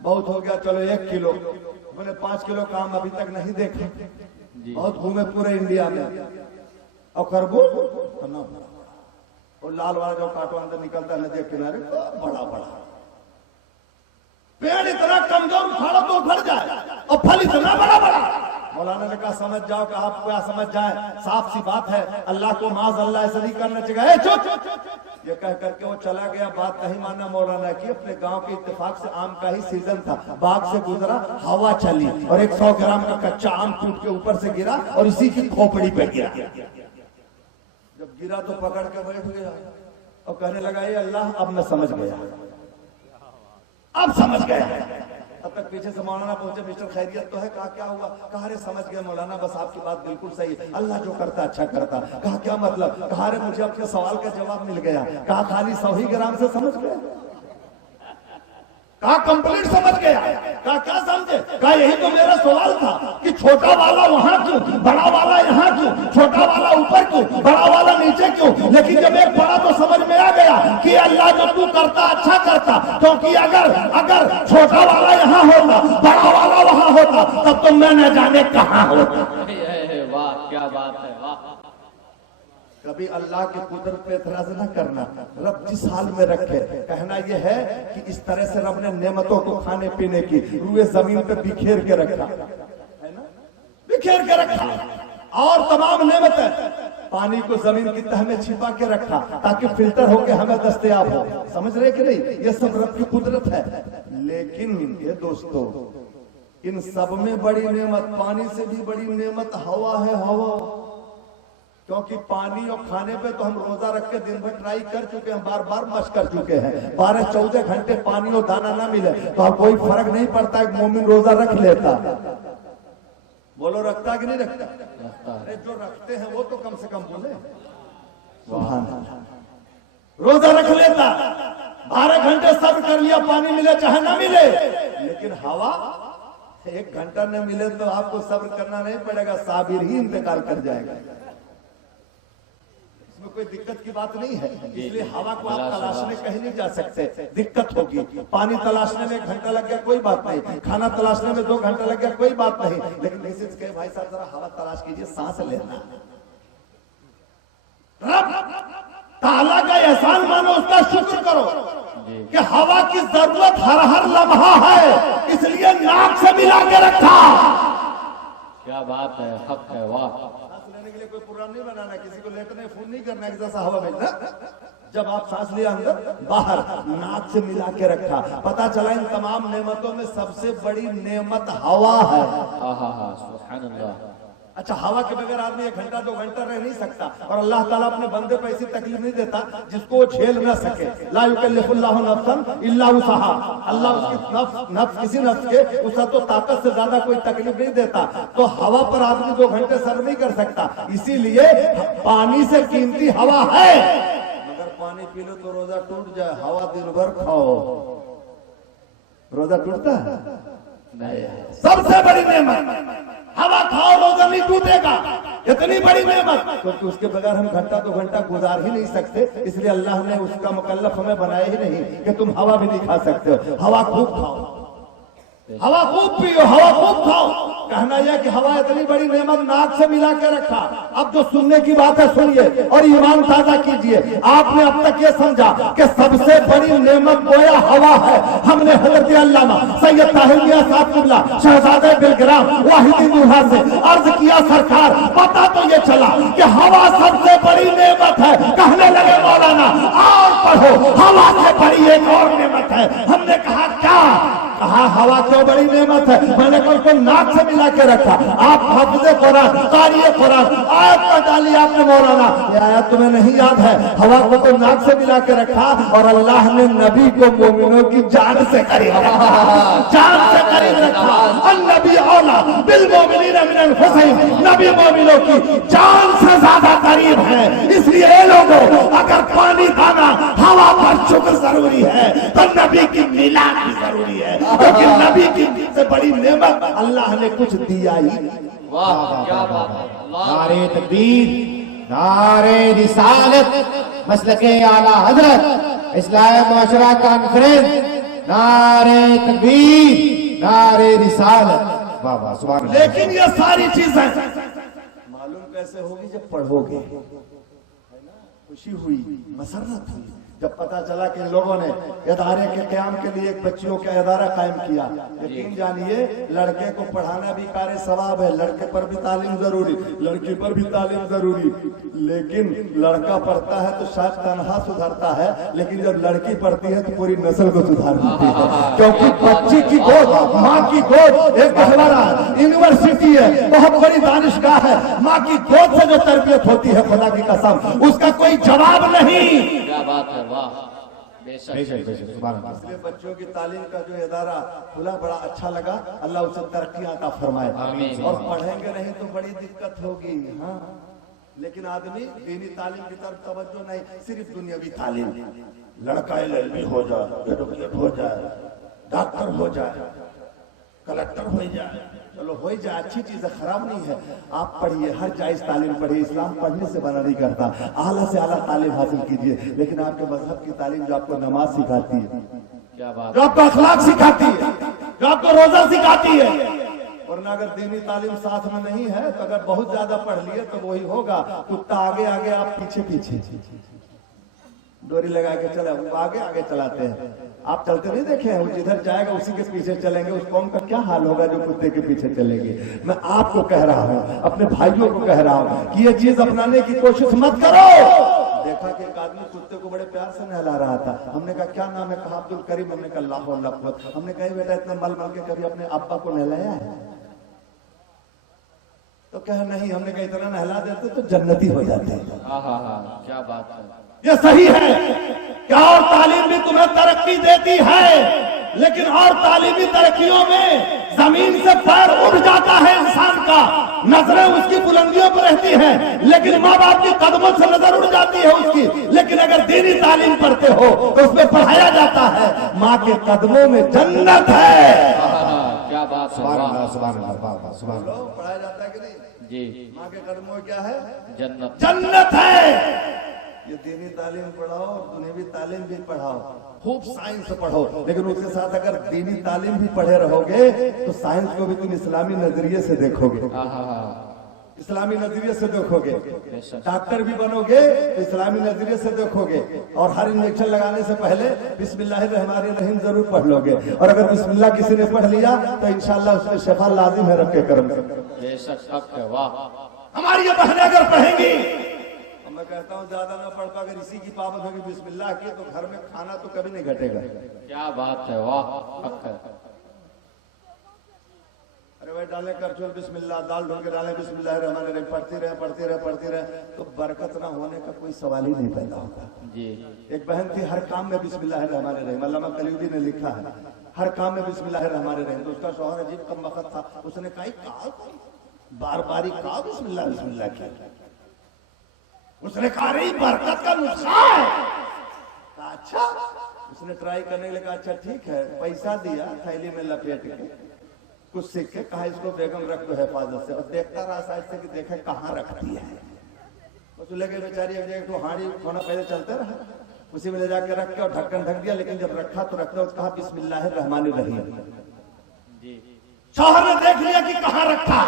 बहुत हो गया। चलो 1 किलो, मैंने 5 किलो का आम अभी तक नहीं देखा, बहुत घूमे पूरे इंडिया में। और खरबूज और लाल वाला जो कांटो अंदर निकलता है नदी के किनारे, बड़ा बड़ा पेड़ इतना कमजोर, उखाड़ो तो उखड़ जाए, और फल इतना बड़ा बड़ा। मौलाना ने कहा समझ जाओ कि आप क्या समझ जाए, साफ सी बात है, अल्लाह को माज अल्लाह ऐसा नहीं करना चाहिए। चुप, ये कह करके वो चला गया। बात नहीं माना मौलाना की। अपने गांव के इत्तेफाक से आम का ही सीजन था, बाग से गुजरा, हवा चली और एक 100 ग्राम का कच्चा आम टूट के ऊपर से गिरा और इसी की खोपड़ी पे गिरा। जब गिरा तो पकड़ के बैठ गया और कहने लगा ये अल्लाह अब मैं समझ गया, अब समझ गया। तब तक पीछे से मौलाना पहुंचे, मिस्टर खैरियत तो है? कहा क्या हुआ? कहा रे समझ गए मौलाना, बस आपकी बात बिल्कुल सही है, अल्लाह जो करता अच्छा करता। कहा क्या मतलब? कहा रे मुझे अपने सवाल का जवाब मिल गया। कहा खाली 100 ही ग्राम से समझ गए? कहा कंप्लीट समझ गया। कहा क्या समझे? कहा यही तो मेरा सवाल था कि छोटा वाला वहां क्यों, बड़ा वाला यहाँ क्यों, छोटा वाला ऊपर क्यों, बड़ा वाला नीचे क्यों। लेकिन जब एक पढ़ा तो समझ में आ गया कि अल्लाह जो तू करता अच्छा करता, क्योंकि अगर छोटा वाला यहाँ होता, बड़ा वाला वहां होता, तब तो मैं न जाने कहाँ होता। वाह क्या बात है, वाह। कभी अल्लाह की कुदरत पे एतराज न करना। रब जिस हाल में रखे, कहना यह है कि इस तरह से रब ने नेमतों को खाने पीने की रूए जमीन पे बिखेर के रखा है ना, बिखेर के रखा। और तमाम नेमतें पानी को जमीन की तह में छिपा के रखा ताकि फिल्टर होके हमें दस्तयाब हो। समझ रहे कि नहीं? ये सब रब की कुदरत है। लेकिन ये दोस्तों, इन सब में बड़ी नेमत, पानी से भी बड़ी नेमत हवा है। हवा, क्योंकि पानी और खाने पे तो हम रोजा रख के दिन भर ट्राई कर चुके हैं, बार बार मश कर चुके हैं। 12-14 घंटे पानी और दाना ना मिले तो अब कोई फर्क नहीं पड़ता, एक मोमिन रोजा रख लेता। बोलो रखता कि नहीं रखता? अरे जो रखते हैं वो तो कम से कम बोले सुभान अल्लाह। रोजा रख लेता, 12 घंटे सब्र कर लिया, पानी मिले चाहे ना मिले। लेकिन हवा 1 घंटा न मिले तो आपको सब्र करना नहीं पड़ेगा, साबिर ही इंतकाल कर जाएगा। कोई दिक्कत की बात नहीं है। इसलिए हवा को आप तलाशने कहीं नहीं जा सकते, दिक्कत होगी। पानी तलाशने में 1 घंटा लग गया कोई बात नहीं, खाना तलाशने में 2 घंटा लग गया कोई बात नहीं। लेकिन किसी से कहे भाई साहब जरा हवा तलाश कीजिए, सांस लेना। रब ताला का एहसान मानो, उसका शुक्र करो कि हवा की जरूरत हर लम्हा है, इसलिए नाक से मिला के रखा। क्या बात है, हक है, वाह। लेने के लिए कोई प्रोग्राम नहीं बनाना, किसी को लेटने फोन नहीं करना कि जैसा हवा मिलना। जब आप सांस लिया अंदर बाहर, नाक से मिला के रखा। पता चला इन तमाम नेमतों में सबसे बड़ी नेमत हवा है। सुभान अल्लाह। अच्छा, हवा के बगैर आदमी 1 घंटा 2 घंटा रह नहीं सकता, और अल्लाह ताला अपने बंदे पर ऐसी तकलीफ नहीं देता जिसको वो झेल न सके। ला युकल्लिफुल्लाहु नफ्सन इल्ला वुसहा। अल्लाह उसकी नफ्स किसी नफ्स के उस तो ताकत से ज्यादा कोई तकलीफ नहीं देता। तो हवा पर आदमी 2 घंटे सर नहीं कर सकता, इसीलिए पानी से कीमती हवा है। मगर पानी पी लो तो रोजा टूट जाए, हवा दिन भर खाओ, रोजा टूटता है? सबसे बड़ी नेमत हवा खाओ, रोजा नहीं टूटेगा। इतनी बड़ी नेमत, क्योंकि उसके बगैर हम घंटा 2 घंटा गुजार ही नहीं सकते। इसलिए अल्लाह ने उसका मुकल्लफ हमें बनाया ही नहीं कि तुम हवा भी नहीं खा सकते हो। हवा खूब खाओ, हवा खूब पियो, हवा खूब खाओ। कहना यह कि हवा इतनी बड़ी नेमत नाक से मिला के रखा। अब जो सुनने की बात है सुनिए और ईमान ताजा कीजिए। आपने अब तक ये समझा कि सबसे बड़ी नेमत गोया हवा है। हमने हजरत अल्लामा सैयद ताहिर मियां साहब क़िबला शहजादे बिलग्राम वाहिदी दुल्हा से अर्ज किया, सरकार पता तो ये चला कि हवा सबसे बड़ी नेमत है। कहने लगे मौलाना और पढ़ो, हवा से बड़ी एक और नेमत है। हमने कहा क्या? कहा हवा क्यों बड़ी नेमत है? मैंने कल को नाक से मिला के रखा। आप हाफिज़े कुरान, क़ारिए कुरान, आयत पर डाली आपने मौलाना, ये आयत तुम्हें नहीं याद है? हवा को तो नाक से मिला के रखा, और अल्लाह ने नबी को मोमिनों की जान से करीब रखा, जान से करीब रखा। अन्नबी औला बिल मोमिनीन मिनल हुसैन, नबी मोमिनों की जान से ज्यादा करीब है। इसलिए लोगों, अगर पानी खाना हवा पर शुक्र जरूरी है तो नबी की मिलाद भी जरूरी है, क्योंकि नबी की से बड़ी नेमत अल्लाह ने कुछ दिया ही। वाह क्या बात है। नारे तकबीर, नारे रिसालत, मसलके आला हजरत, इस्लाह मुआशरा कॉन्फ्रेंस, नारे तकबीर, नारे रिसालत। वाह वाह सुभान अल्लाह। लेकिन ये सारी चीजें मालूम कैसे होगी? जब पढ़ोगे। खुशी हुई, मसरत हुई जब पता चला कि इन लोगों ने इदारे के क़याम के लिए एक बच्चियों का इदारा कायम किया। यकीन जानिए, लड़के को पढ़ाना भी कार्य सवाब है, लड़के पर भी तालीम जरूरी, लड़की पर भी तालीम जरूरी। लेकिन लड़का पढ़ता है तो शायद तनहा सुधरता है, लेकिन जब लड़की पढ़ती है तो पूरी नस्ल को सुधार देती है। क्योंकि बच्ची की गोद, माँ की गोद एक गहवारा यूनिवर्सिटी है, बहुत बड़ी दानिशगाह है। माँ की गोद से जो तरबियत होती है, खुदा की कसम उसका कोई जवाब नहीं। क्या बात है, वाह बेशक। सुभान अल्लाह। इसलिए बच्चों की तालीम का जो इदारा खुला बड़ा अच्छा लगा। अल्लाह उसे तरक्की अता फरमाए। और पढ़ेंगे नहीं तो बड़ी दिक्कत होगी। हाँ, लेकिन आदमी दीनी तालीम की तरफ तवज्जो नहीं, सिर्फ दुनियावी तालीम। लड़का एलएलबी हो जाए, एडवोकेट हो जाए, डॉक्टर हो जाए, कलेक्टर हो जाए, चलो हो जाए, अच्छी चीज है, खराब नहीं है। आप पढ़िए, हर जायज तालीम पढ़िए, इस्लाम पढ़ने से मना नहीं करता, आला से आला तालीम हासिल कीजिए, लेकिन आपके मजहब की तालीम जो आपको नमाज सिखाती है, क्या बात, जो आपको अखलाक सिखाती है, जो आपको रोजा सिखाती है, वरना अगर दीनी तालीम साथ में नहीं है तो अगर बहुत ज्यादा पढ़ लिए तो वही होगा, कुत्ता आगे आगे आप पीछे पीछे, डोरी लगा के चले, वो आगे आगे चलाते हैं, आप चलते नहीं देखे हैं, वो जिधर जाएगा उसी के पीछे चलेंगे, उस कौम का क्या हाल होगा जो कुत्ते के पीछे चलेंगे। मैं आपको कह रहा हूँ, अपने भाइयों को कह रहा हूँ कि ये चीज अपनाने की कोशिश मत करो। देखा कि एक आदमी कुत्ते को बड़े प्यार से नहला रहा था, हमने कहा क्या नाम है, कहा अब्दुल करीम, हमने कहा अल्लाह अकबर, हमने कहा बेटा इतना मल मल के कभी अपने अब्बा को नहलाया है? तो कहा नहीं, हमने कहा इतना नहला देते तो जन्नती हो जाते। हाँ, क्या बात है, ये सही है क्या? और तालीम भी तुम्हें तरक्की देती है, लेकिन और तालीमी तरक्कियों में जमीन से पैर उठ जाता है इंसान का, नजरें उसकी बुलंदियों पर रहती हैं, लेकिन माँ बाप के कदमों से नजर उड़ जाती है उसकी। लेकिन अगर दीनी तालीम पढ़ते हो तो उसमें पढ़ाया जाता है माँ के कदमों में जन्नत है। क्या बात है, सुभान अल्लाह, सुभान अल्लाह, वाह वाह, सुभान अल्लाह। पढ़ाया जाता है कि नहीं? जी, माँ के कदमों में क्या है? जन्नत, जन्नत है। ये दीनी तालीम पढ़ाओ और दुनियावी तालीम भी पढ़ाओ, खूब साइंस पढ़ो, लेकिन उसके साथ अगर दीनी तालीम भी पढ़े रहोगे तो साइंस को भी तुम इस्लामी नजरिए से देखोगे, इस्लामी नजरिए से देखोगे। डॉक्टर भी बनोगे तो इस्लामी नजरिए से देखोगे, और हर इंजेक्शन लगाने से पहले बिस्मिल्लाहिर्रहमानिर्रहीम जरूर पढ़ लोगे, और अगर बिस्मिल्लाह किसी ने पढ़ लिया तो इंशाअल्लाह उसमें शफा लाजिम है रब के करम से। बेशक, वाह। हमारी ये बहनें अगर पढ़ेंगी, मैं कहता हूँ ज्यादा ना पढ़ पा, अगर इसी की पाबंद होगी बिस्मिल्लाह की तो घर में खाना तो कभी नहीं घटेगा। क्या बात है, वाह, हक है। अरे भाई डालें करछुल बिस्मिल्लाह, दाल ढोल के डालें बिस्मिल्लाहिर्रहमानिर्रहीम, पढ़ती रहे तो बरकत ना होने का कोई सवाल ही नहीं पैदा होता जी। एक बहन थी, हर काम में बिस्मिल्लाहिर्रहमानिर्रहीम, अल्लामा कलीबी ने लिखा है, हर काम में बिस्मिल्लाहिर्रहमानिर्रहीम। तो उसका शौहर अजीब कम वक्त था, उसने कहा बार बारी कहा बिस्मिल्लाह बिस्मिल्लाह किया, उसने कहा रही बरकत का नुकसान है। अच्छा, उसने ट्राई करने के लिए कहा अच्छा ठीक है, पैसा दिया, थैली में लपेट के कुछ सिक्के, कहा इसको बेगम रख दो हिफाजत से, और देखता रहा साइड से कि देखे कहाँ रखती है। उस लेके बेचारी एक जगह तो हाड़ी होना पहले चलते रहा, उसी में ले जाके रख के और ढक्कन ढक दिया, लेकिन जब रखा तो रखते उसने कहा बिस्मिल्लाहिर्रहमानिर्रहीम। शौहर ने देख लिया कि कहाँ रखा,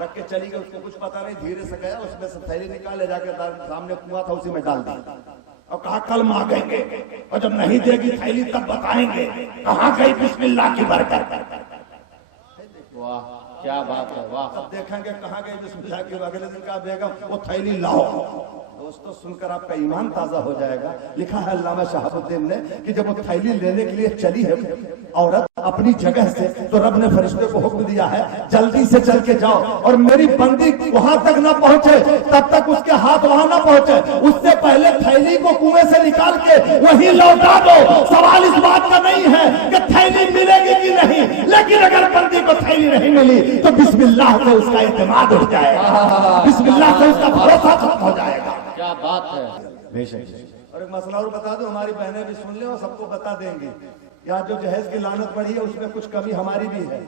रख के चली गई, उसको कुछ पता नहीं, धीरे से गया, उसमें से थैली निकाल ले जाके सामने कुआं था उसी में डाल दी, और कहा कल मांगेंगे, और जब नहीं देगी थैली तब बताएंगे कहाँ गई बिस्मिल्लाह की बरकत। वाह, क्या बात है, वाह। अब देखेंगे कहाँ गई बिस्मिल्लाह की, अगले दिन कहा बेगम वो थैली लाओ। दोस्तों सुनकर आपका ईमान ताजा हो जाएगा। लिखा है अल्लामा शहाबुद्दीन ने कि जब वो थैली लेने के लिए चली है औरत अपनी जगह से, तो रब ने फरिश्ते को हुक्म दिया है जल्दी से चल के जाओ, और मेरी बंदी वहां तक ना पहुंचे तब तक उसके हाथ वहां ना पहुंचे, उससे पहले थैली को कुएं से निकाल के वहीं लौटा दो। सवाल इस बात का नहीं है कि थैली मिलेगी कि नहीं, लेकिन अगर बंदी को थैली नहीं मिली तो बिस्मिल्लाह से उसका इत्मीनान उठ जाएगा, बिस्मिल्लाह से उसका भरोसा खत्म हो जाएगा। क्या बात है, बेशक। और एक मसला और बता दो, हमारी बहनें भी सुन ले और सबको बता देंगे, यहाँ जो जहेज की लानत पड़ी है उसमें कुछ कमी हमारी भी है,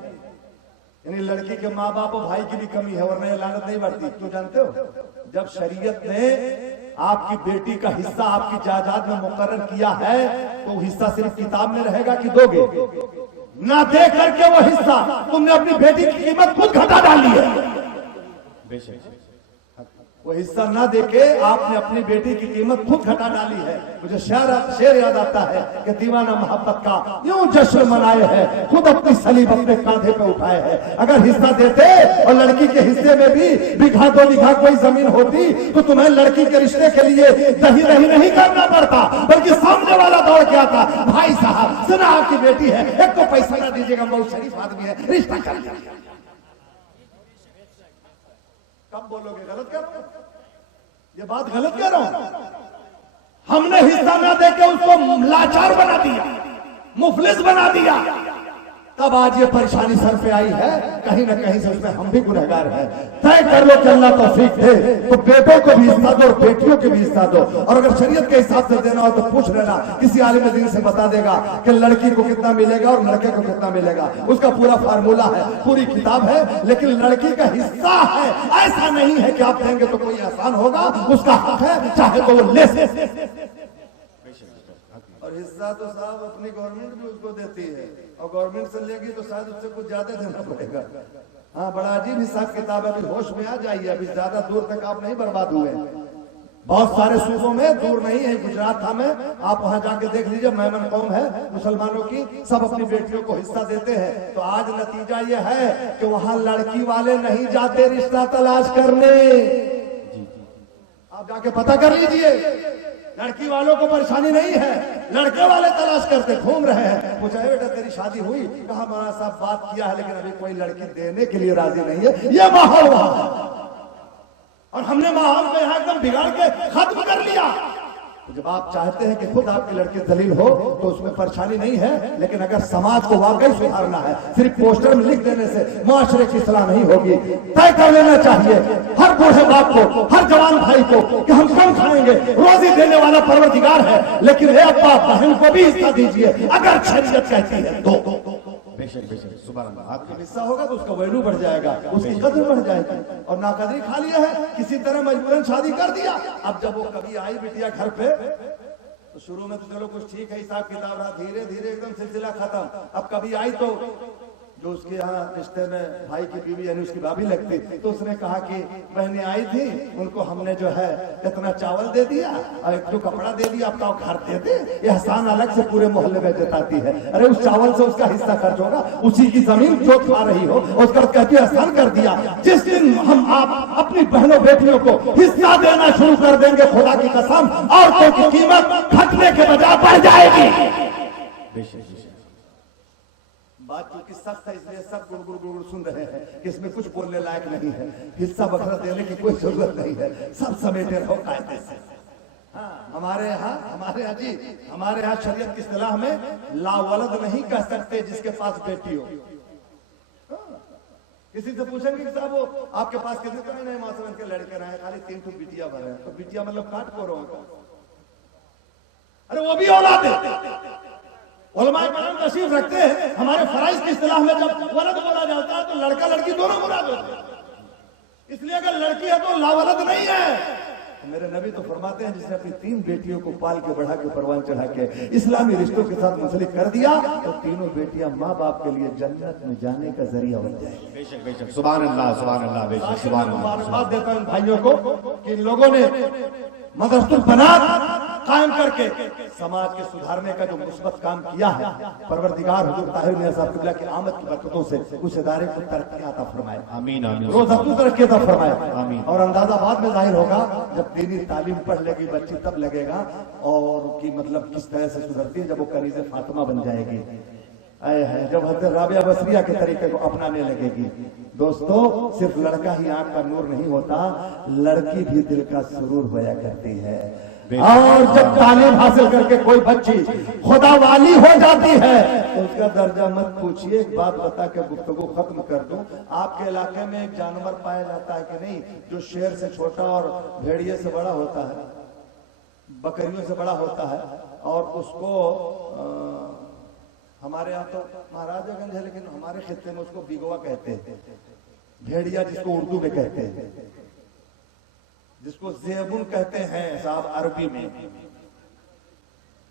यानी लड़की के माँ बाप और भाई की भी कमी है, वरना ये लानत नहीं बढ़ती। क्यों जानते हो? जब शरीयत ने आपकी बेटी का हिस्सा आपकी जायदाद में मुकर्रर किया है तो हिस्सा सिर्फ किताब में रहेगा कि दोगे? ना दे करके वो हिस्सा तुमने अपनी बेटी की कीमत खुद घटा डाली है। बेशक। वो हिस्सा ना देके आपने अपनी बेटी की कीमत खुद घटा डाली है। मुझे शेर याद आता है कि दीवाना मोहब्बत का यूं जश्न मनाए है, खुद अपनी सलीब अपने कांधे पे उठाए है। अगर हिस्सा देते और लड़की के हिस्से में भी बीघा दो बीघा कोई जमीन होती तो तुम्हें लड़की के रिश्ते के लिए दही रही नहीं करना पड़ता, बल्कि सामने वाला दौड़ के आता, भाई साहब सुना आपकी बेटी है, एक को पैसा ना दीजिएगा, बहुत शरीफ आदमी है, रिश्ता कर लीजिए। कब बोलोगे? गलत कह रहा हूं, ये बात गलत कह रहा हूं। हमने हिस्सा ना देके उसको लाचार बना दिया, मुफलिस बना दिया, तब आज ये परेशानी सर पे आई है, कहीं ना कहीं से उसमें हम भी गुनहगार हैं। तय कर लो कि अल्लाह तौफीक दे तो बेटों को भी हिस्सा दो और बेटियों को भी हिस्सा दो, और अगर शरीयत के हिसाब से देना हो तो पूछ लेना, किसी आलिम दीन से बता देगा कि लड़की को कितना मिलेगा और लड़के को कितना मिलेगा। उसका पूरा फार्मूला है, पूरी किताब है, लेकिन लड़की का हिस्सा है। ऐसा नहीं है कि आप देंगे तो कोई एहसान होगा, उसका हक है, चाहे तो वो ले से। और हिस्सा तो साहब अपनी गवर्नमेंट भी उसको देती है, और गवर्नमेंट से लेगी तो शायद उससे कुछ ज्यादा देना पड़ेगा। हाँ, बड़ा अजीब हिसाब किताब है। अभी होश में आ जाइए, अभी ज्यादा दूर तक आप नहीं बर्बाद हुए। बहुत सारे सूबों में, दूर नहीं है, गुजरात था में, आप वहां जाके देख लीजिए, मेमन कौम है मुसलमानों की, सब अपनी बेटियों को हिस्सा देते हैं। तो आज नतीजा ये है कि वहां लड़की वाले नहीं जाते रिश्ता तलाश करने। आप जाके पता कर लीजिए, लड़की वालों को परेशानी नहीं है, लड़के वाले तलाश करते घूम रहे हैं। पूछा बेटा तेरी शादी हुई? कहा मौलाना साहब बात किया है, लेकिन अभी कोई लड़की देने के लिए राजी नहीं है। ये माहौल वहां है, और हमने माहौल को यहाँ एकदम बिगाड़ के खत्म कर लिया। जब आप चाहते हैं कि खुद आपकी लड़की दलील हो तो उसमें परेशानी नहीं है, लेकिन अगर समाज को वाकई सुधारना है, सिर्फ पोस्टर में लिख देने से मुआशरे की सलाह नहीं होगी। तय कर लेना चाहिए हर बूढ़े बाप को, हर जवान भाई को कि हम कम खाएंगे, रोजी देने वाला परवरदिगार है, लेकिन हे अब्बा बहन को भी हिस्सा दीजिए अगर शरीयत कहती है तो। बेशक बेशक, सुभान अल्लाह। आपका हिस्सा होगा तो उसका वैल्यू बढ़ जाएगा, उसकी कदर बढ़ जाएगी। और नाकदरी खा लिया है, किसी तरह मजबूरन शादी कर दिया। अब जब वो कभी आई बिटिया घर पे, तो शुरू में तो चलो कुछ ठीक है, हिसाब किताब रहा, धीरे धीरे एकदम सिलसिला खत्म। अब कभी आई तो जो उसके यहाँ रिश्ते में भाई की बीवी यानी उसकी भाभी लगती, तो उसने कहा कि बहनें आई थी, उनको हमने जो है इतना चावल दे दिया और एक जो कपड़ा दे दिया, आपका घर दे दे। ये एहसान अलग से पूरे मोहल्ले में जताती है। अरे उस चावल से उसका हिस्सा खर्च होगा, उसी की जमीन जो खा रही हो उसका कहती है एहसान कर दिया। जिस दिन हम आप अपनी बहनों बेटियों को हिस्सा देना शुरू कर देंगे, खुदा की कसम औरतों की कीमत घटने के बजाय बढ़ जाएगी। बेशक बात क्योंकि सख्त है, इसलिए सब गुड़ सुन रहे हैं कि इसमें कुछ बोलने लायक नहीं है। हिस्सा बखरा देने की कोई जरूरत नहीं है, सब समेटे रहो कायदे से। हाँ, हमारे यहाँ जी, हमारे यहाँ शरीयत की इस्तिलाह में लावलद नहीं कह सकते जिसके पास बेटी हो। किसी से पूछेंगे कि साहब वो आपके पास कितने कहे नहीं मौसम के लड़के रहे, खाली 3 ठो बिटिया भर है। तो बिटिया मतलब काट को रहो, अरे वो भी औलाद है। उलमाए कराम तशरीफ रखते हैं, हमारे फराइज की इस्तिलाह में जब वलद बोला जाता है तो लड़का लड़की दोनों मुराद होते हैं। इसलिए अगर लड़की है तो लावलद नहीं है। तो मेरे नबी तो फरमाते हैं जिसने अपनी 3 बेटियों को पाल के बढ़ा के परवान चढ़ा के इस्लामी रिश्तों के साथ मुंसलिक कर दिया तो तीनों बेटियां माँ बाप के लिए जन्नत में जाने का जरिया बन जाएगी। बेशक बेशक, सुभान अल्लाह सुभान अल्लाह। बेशक सुभान अल्लाह। मुबारकबाद देता हूं भाइयों को कि इन लोगों ने मदरसतुल बनात कायम करके समाज के सुधारने का जो मुस्बत काम किया है, परवरदिगार हुजूर ताहिर मियां साहब क़िबला की आमद की बरकतों से उस इदारे को तरक्की अता फरमाए। आमीन आमीन। रोज अपनी तरक्की अता फरमाए। आमीन। और अंदाजा बाद में जाहिर होगा जब दीनी तालीम पढ़ लेगी बच्ची, तब लगेगा और की मतलब किस तरह से सुधरती है जब वो कनीज़े फातिमा बन जाएगी। है जब हज़रत राबिया बसरिया के तरीके को अपनाने लगेगी। दोस्तों, सिर्फ लड़का ही आंख का नूर नहीं होता, लड़की भी दिल का सुरूर होया करती है। और जब तालीम हासिल करके कोई बच्ची खुदा वाली हो जाती है तो उसका दर्जा मत पूछिए। एक बात बता के गुफ्तगू खत्म कर दूं, आपके इलाके में एक जानवर पाया जाता है कि नहीं जो शेर से छोटा और भेड़िए से बड़ा होता है, बकरियों से बड़ा होता है, और उसको हमारे यहाँ तो महाराजागंज है लेकिन हमारे खित्ते में उसको बिगवा कहते हैं, भेड़िया जिसको उर्दू में कहते हैं, जिसको ज़ेबुन कहते हैं साहब अरबी में,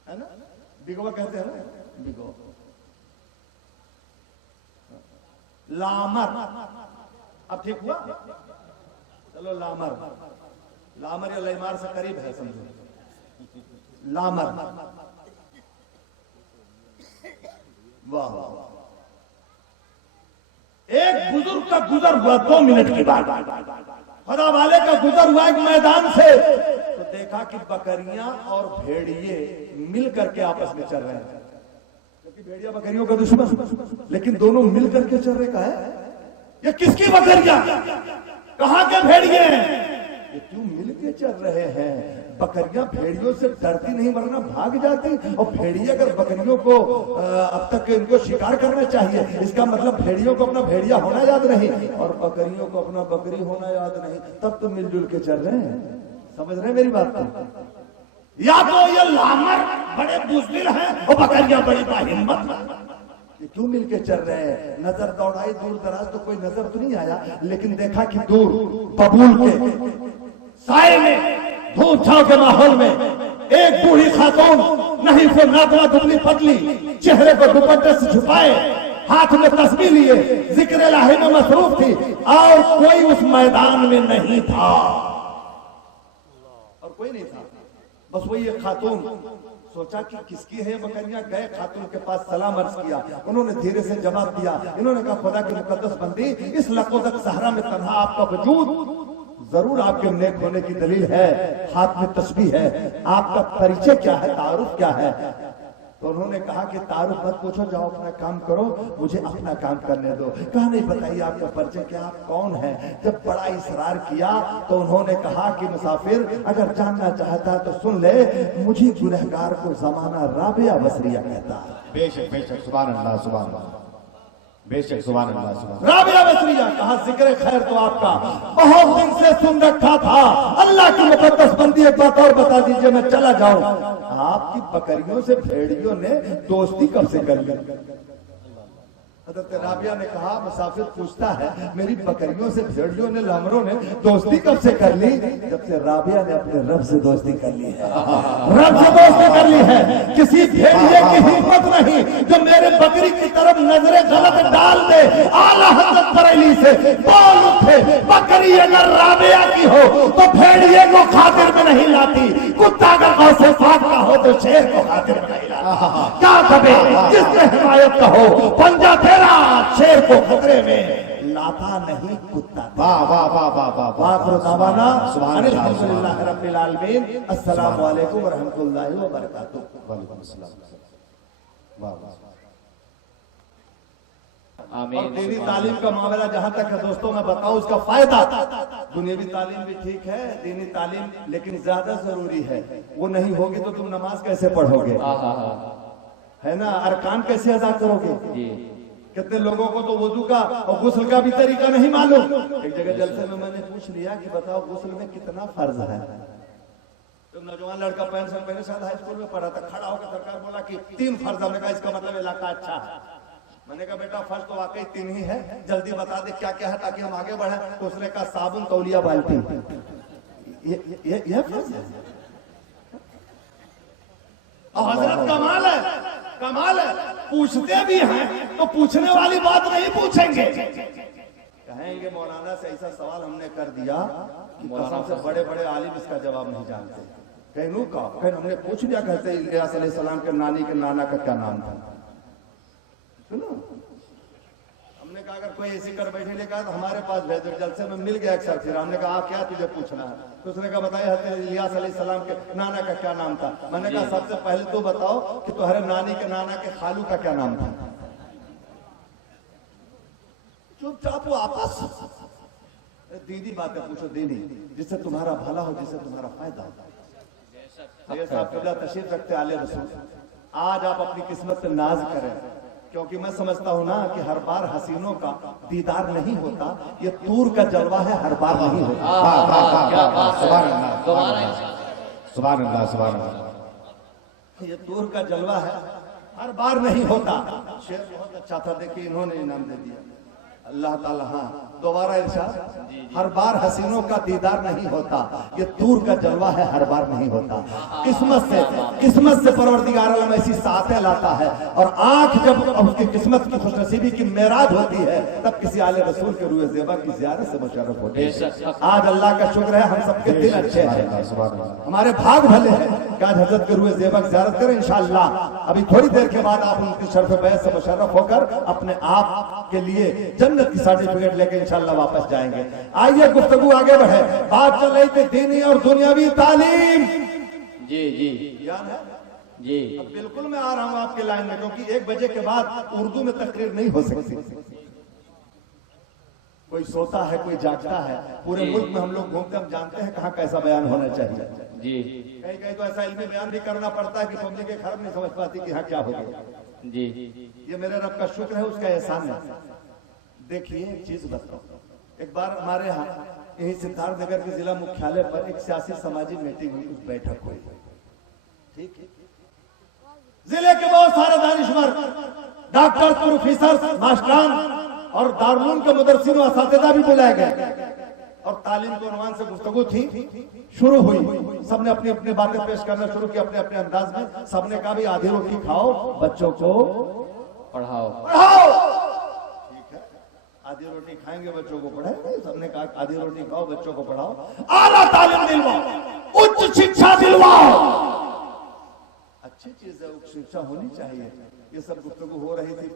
है ना, बिगवा कहते हैं ना, बिगवा। लामर, अब ठीक हुआ, चलो लामर, लामर या लैमार से करीब है समझो, लामर। वाह, एक बुजुर्ग का गुजर हुआ 2 मिनट के बाद, खुदा वाले का गुजर हुआ एक मैदान से, तो देखा कि बकरियां और भेड़िए मिल करके आपस में चल रहे हैं। क्योंकि भेड़िया बकरियों का दुश्मन, लेकिन दोनों मिल करके चल रहे का है। ये किसकी बकरियां, कहां के भेड़िए हैं, ये क्यों मिल के चल रहे हैं। बकरियां भेड़ियों से डरती नहीं वरना भाग जाती, और भेड़िया अगर बकरियों को अब तक इनको शिकार करना चाहिए, इसका मतलब भेड़ियों को अपना भेड़िया होना याद नहीं और बकरियों को अपना बकरी होना याद नहीं, तब तो मिलजुल के चल रहे हैं। समझ रहे हैं मेरी बात को? या तो ये लामर बड़े बुज़दिल हैं और बकरियां बड़ी बाहिम्मत। ये क्यों मिलके चल रहे हैं? नजर दौड़ाई दूर दराज तो कोई नजर तो नहीं आया, लेकिन देखा कि दूर बबूल के साए में, धूप छांव के माहौल में एक बूढ़ी खातून, नहीं फिर नादवा दुबली पतली, चेहरे को दुपट्टे से छुपाए, हाथ में तस्बीह लिए जिक्र इलाही में मसरूफ थी, और कोई उस मैदान में नहीं था, और कोई नहीं था, बस वही एक खातून। सोचा कि किसकी है बकरियां, गए खातून के पास सलाम अर्ज किया, उन्होंने धीरे से जवाब दिया। इन्होंने कहा खुदा की मुकद्दस बंदी, इस लकोदक सहरा में तन्हा आपका वजूद जरूर आपके नेक होने की दलील है, हाथ में तस्बीह है, आपका परिचय क्या है, तारुफ क्या है? तो उन्होंने कहा कि तारुफ मत पूछो, जाओ अपना काम करो, मुझे अपना काम करने दो। कहा नहीं, बताइए आपका परिचय क्या, आप कौन है? जब बड़ा इसरार किया तो उन्होंने कहा कि मुसाफिर अगर जानना चाहता है तो सुन ले, मुझे गुनहगार को जमाना राबिया बसरिया कहता है। बेशक बेशक, सुभान अल्लाह सुभान अल्लाह, बेशक सुभान अल्लाह सुभान। राबिया बसरिया। कहा जिक्र खैर तो आपका बहुत दिन से सुन रखा था, अल्लाह की मुकद्दस बंदी एक बात और बता दीजिए, मैं चला जाऊं। आपकी बकरियों से भेड़ियों ने दोस्ती कब से कर ली? हज़रत राबिया ने कहा, मुसाफिर पूछता है मेरी बकरियों से भेड़ियों ने, लामरों ने दोस्ती कब से कर ली? जब से राबिया ने अपने रब से दोस्ती कर ली है, रब से दोस्ती कर ली है। किसी भेड़िए की हिम्मत नहीं जो मेरे बकरी की तरफ नजरें गलत डाल दे। आला हज़रत बरेली से बोल उठे, बकरी अगर राबिया की हो तो भेड़िए को खातिर में नहीं लाती, कुत्ता अगर गौसे पाक का हो तो शेर को खातिर में नहीं लाती। क्या कबे जिसने हिमायत का हो, पंजा तेरा शेर को खतरे में लाता नहीं कुत्ता। वाह वाह वाह वाह वाह वाह दावाना सुभान अल्लाह अल्हम्दुलिल्लाह रब्बिल आलमीन। अस्सलामु अलैकुम व रहमतुल्लाहि व बरकातुहू। वालेकुम अस्सलाम। वाह वाह। आमीन। और दीनी तालीम का मामला जहां तक है दोस्तों, मैं बताऊं उसका फायदा, दुनियावी तालीम भी ठीक है, दीनी तालीम लेकिन ज्यादा जरूरी है। वो नहीं होगी तो तुम नमाज कैसे पढ़ोगे, है ना? अरकान कैसे अदा करोगे? कितने लोगों को तो वुजू का और गुस्ल का भी तरीका नहीं मालूम। एक जगह जलसे में मैंने पूछ लिया कि बताओ गुस्ल में कितना फर्ज है? तो नौजवान लड़का पैंट शर्ट पहने, शायद हाई स्कूल में पढ़ा था, खड़ा होकर सरकार बोला कि 3 फर्ज। हमने कहा इसका मतलब इलाका अच्छा है। मैंने कहा बेटा फर्ज तो वाकई 3 ही है, जल्दी बता दे क्या क्या है ताकि हम आगे बढ़े। तो उसने कहा साबुन, तौलिया, बाल्टी। ये फर्ज है? हजरत कमाल है, कमाल है। पूछते भी हैं तो पूछने वाली बात नहीं पूछेंगे, कहेंगे मौलाना से ऐसा सवाल हमने कर दिया कि कसम से बड़े बड़े आलिम इसका जवाब नहीं जानते। कहनू का हमने पूछ लिया, कहते इलियास अलैहिस्सलाम के नानी के नाना का क्या नाम था? सुनो, हमने कहा अगर कोई ऐसी कर बैठे लेकर तो हमारे पास भेज दो। जलसे में मिल गया एक सर, फिर हमने कहा क्या तुझे पूछना है? तो उसने कहा बताइए हज़रत इलियास अलैहिस्सलाम के नाना का क्या नाम था? मैंने कहा सबसे पहले तो बताओ कि तुम्हारे नानी के नाना के खालू का क्या नाम था? चुपचाप वो आपस दीदी बातें पूछो, दीदी जिससे तुम्हारा भला हो, जिससे तुम्हारा फायदा हो। साहब किबला तशरीफ रखते आले रसूल, आज आप अपनी किस्मत पे नाज करें, क्योंकि मैं समझता हूं ना कि हर बार हसीनों का दीदार नहीं होता, ये तूर का जलवा है, हर बार नहीं होता। सुभान अल्लाह सुभान अल्लाह सुभान अल्लाह। ये तूर का जलवा है, हर बार नहीं होता। शेर बहुत अच्छा था, देखिए इन्होंने इनाम दे दिया अल्लाह ताला। हाँ दोबारा इरशाद, हर बार हसीनों का दीदार नहीं होता, ये तूर का जलवा है, हर बार नहीं होता। किस्मत से परवरदिगार आलम ऐसी सातें लाता है, और आंख जब उसकी किस्मत की खुशनसीबी की मेराज होती है तब किसी आले रसूल के रूए ज़ेबा की ज़ियारत से मुशर्रफ होती है। आज अल्लाह का शुक्र है हम सबके दिल अच्छे हैं, हमारे भाग भले हैं कि आज हजरत के रूए ज़ेबा की ज़ियारत करें। इंशाअल्लाह अभी थोड़ी देर के बाद आप उनकी शर्फ बैत से मुशर्रफ होकर अपने आप के लिए जन्नत की सर्टिफिकेट लेके इंशाअल्लाह वापस जाएंगे। आइए गुफ्तगू आगे बढ़े। बात चल रही थी दीनी और दुनियावी तालीम। जी जी याद है जी। अब बिल्कुल मैं आ रहा हूं आपके लाइन में, क्योंकि 1 बजे के बाद उर्दू में तकरीर नहीं हो सकती। कोई सोता है, कोई जागता है। पूरे मुल्क में हम लोग घूमते, हम जानते हैं कहाँ कैसा बयान होना चाहिए जी। कहीं कहीं तो ऐसा इल्मी बयान भी करना पड़ता है कि पब्लिक के खराब नहीं समझ पाती कि हाँ क्या हो गया। जी ये मेरे रब का शुक्र है, उसका एहसान है। देखिए एक चीज बताओ, एक बार हमारे यहाँ यही सिद्धार्थ नगर के जिला मुख्यालय पर एक सियासी समाजी मीटिंग हुई, उस बैठक हुई। ठीक है, जिले के बहुत सारे दानिशवर, डॉक्टर, प्रोफेसर, मास्टरान और दारुल के मुदर्रिसीन और असातिज़ा भी बुलाए गए और तालीम के उन्वान से गुफ्तगू थी, शुरू हुई। सबने अपनी अपनी बातें पेश करना शुरू की अपने अपने अंदाज में। सबने कहा भी आधी रोटी खाओ, बच्चों को पढ़ाओ। ठीक है, आधी रोटी खाएंगे, बच्चों को पढ़ाएंगे। सबने कहा आधी रोटी खाओ, बच्चों को पढ़ाओ, आला तालीम दिलवाओ, उच्च शिक्षा दिलवाओ। अच्छी चीज है, उच्च शिक्षा होनी चाहिए। ये सब गुफ्तगू हो रही थी,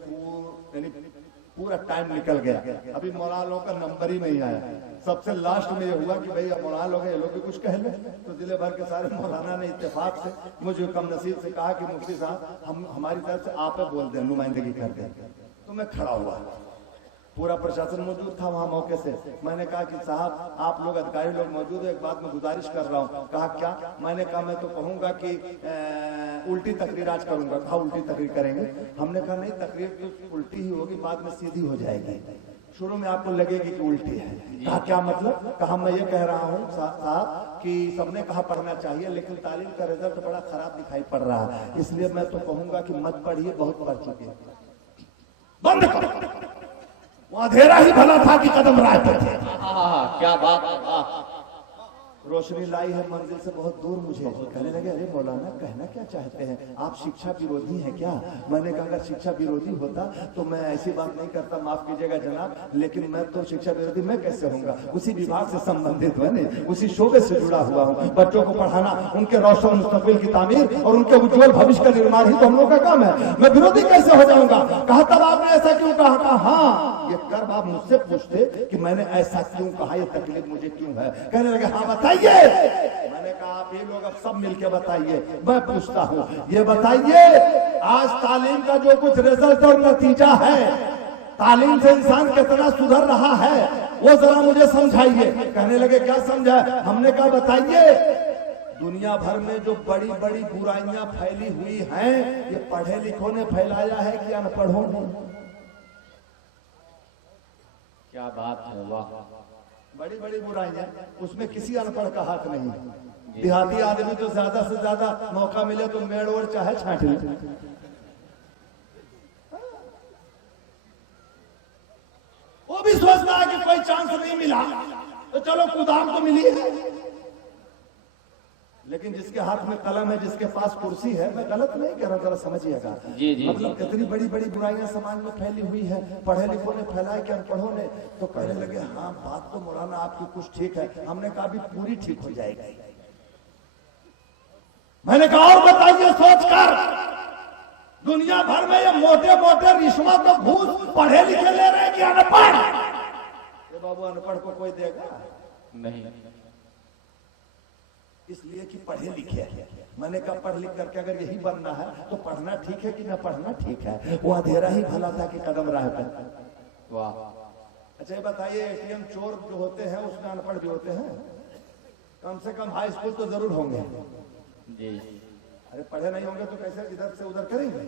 पूरा टाइम निकल गया। अभी मौलाना लोगों का नंबर ही नहीं आया। सबसे लास्ट में ये हुआ कि भाई मौलाना लोग ये लोग भी कुछ कह ले, तो जिले भर के सारे मौलाना ने इत्तेफाक से मुझे कम नसीब से कहा कि मुफ्ती साहब हम हमारी तरफ से आप बोल दें, नुमाइंदगी कर दें। तो मैं खड़ा हुआ, पूरा प्रशासन मौजूद था वहां मौके से। मैंने कहा कि साहब आप लोग अधिकारी लोग मौजूद है, एक बात में गुजारिश कर रहा हूँ। कहा क्या? मैंने कहा मैं तो कहूंगा कि उल्टी तकरीर आज करूंगा। कहा उल्टी तकरीर करेंगे? हमने कहा नहीं, तकरीर तो उल्टी ही होगी, बाद में सीधी हो जाएगी, शुरू में आपको लगेगी कि उल्टी है। कहा क्या मतलब? कहा मैं ये कह रहा हूँ साहब कि सबने कहा पढ़ना चाहिए, लेकिन तालीम का रिजल्ट बड़ा खराब दिखाई पड़ रहा है, इसलिए मैं तो कहूंगा कि मत पढ़िए, बहुत पढ़ चुके। बंद करो, वो अंधेरा ही भला था कि कदम राह पे थे। क्या बात, रोशनी लाई है मंजिल से बहुत दूर मुझे। कहने लगे अरे मौलाना कहना क्या चाहते हैं, आप शिक्षा विरोधी हैं क्या? मैंने कहा अगर शिक्षा विरोधी होता तो मैं ऐसी बात नहीं करता, माफ कीजिएगा जनाब, लेकिन मैं तो शिक्षा विरोधी मैं कैसे होऊंगा? उसी विभाग से संबंधित मैंने उसी शोबे से जुड़ा हुआ हूँ। बच्चों को पढ़ाना, उनके रोशन मुस्तकबिल की तामीर और उनके उज्जवल भविष्य का निर्माण ही तो हम लोग का काम है। मैं विरोधी कैसे हो जाऊंगा? कहा तब आपने ऐसा क्यों कहा? कहा हाँ, ये कर्म आप मुझसे पूछते कि मैंने ऐसा क्यों कहा, ये तकलीफ मुझे क्यों है। कहने लगे हाँ बताइए। मैंने कहा आप ये लोग अब सब मिलके बताइए। मैं पूछता हूँ, ये बताइए आज तालीम का जो कुछ रिजल्ट और नतीजा है, तालीम से इंसान कितना सुधर रहा है, वो जरा मुझे समझाइए। कहने लगे क्या समझा? हमने कहा बताइए। दुनिया भर में जो बड़ी बड़ी बुराइयां फैली हुई हैं, ये पढ़े लिखों ने फैलाया है कि अनपढ़ों ने? क्या बात है, वाह। बड़ी बड़ी बुराइयां, उसमें किसी अनपढ़ का हाथ नहीं। देहाती आदमी तो ज्यादा से ज्यादा मौका मिले तो मेड़ और चाहे छांट ले। वो भी सोचता है कि कोई चांस नहीं मिला तो चलो कुदाम तो मिली है। लेकिन जिसके हाथ में कलम है, जिसके पास कुर्सी है, मैं गलत नहीं कह रहा, जरा समझिएगा। मतलब कितनी बड़ी बड़ी बुराइयां समाज में फैली हुई है, पढ़े लिखों ने फैलाई कि अनपढ़ों ने? तो कहने लगे हाँ बात तो मौलाना आपकी कुछ ठीक है। हमने कहा भी पूरी ठीक हो जाएगी। मैंने कहा और बताइए सोचकर, दुनिया भर में ये मोटे मोटे रिश्वत और घूस पढ़े लिखे ले रहे हैं कि अनपढ़? बाबू अनपढ़ को कोई देगा नहीं, इसलिए कि पढ़े लिखे हैं। मैंने कहा पढ़ लिख करके अगर यही बनना है तो पढ़ना ठीक है कि न पढ़ना ठीक है? वो अंधेरा ही भला था कि कदम राह पे। वाह। अच्छा ये बताइए, एटीएम चोर जो होते हैं उसमें अनपढ़ भी होते हैं? कम से कम हाई स्कूल तो जरूर होंगे जी। अरे पढ़े नहीं होंगे तो कैसे इधर से उधर करेंगे?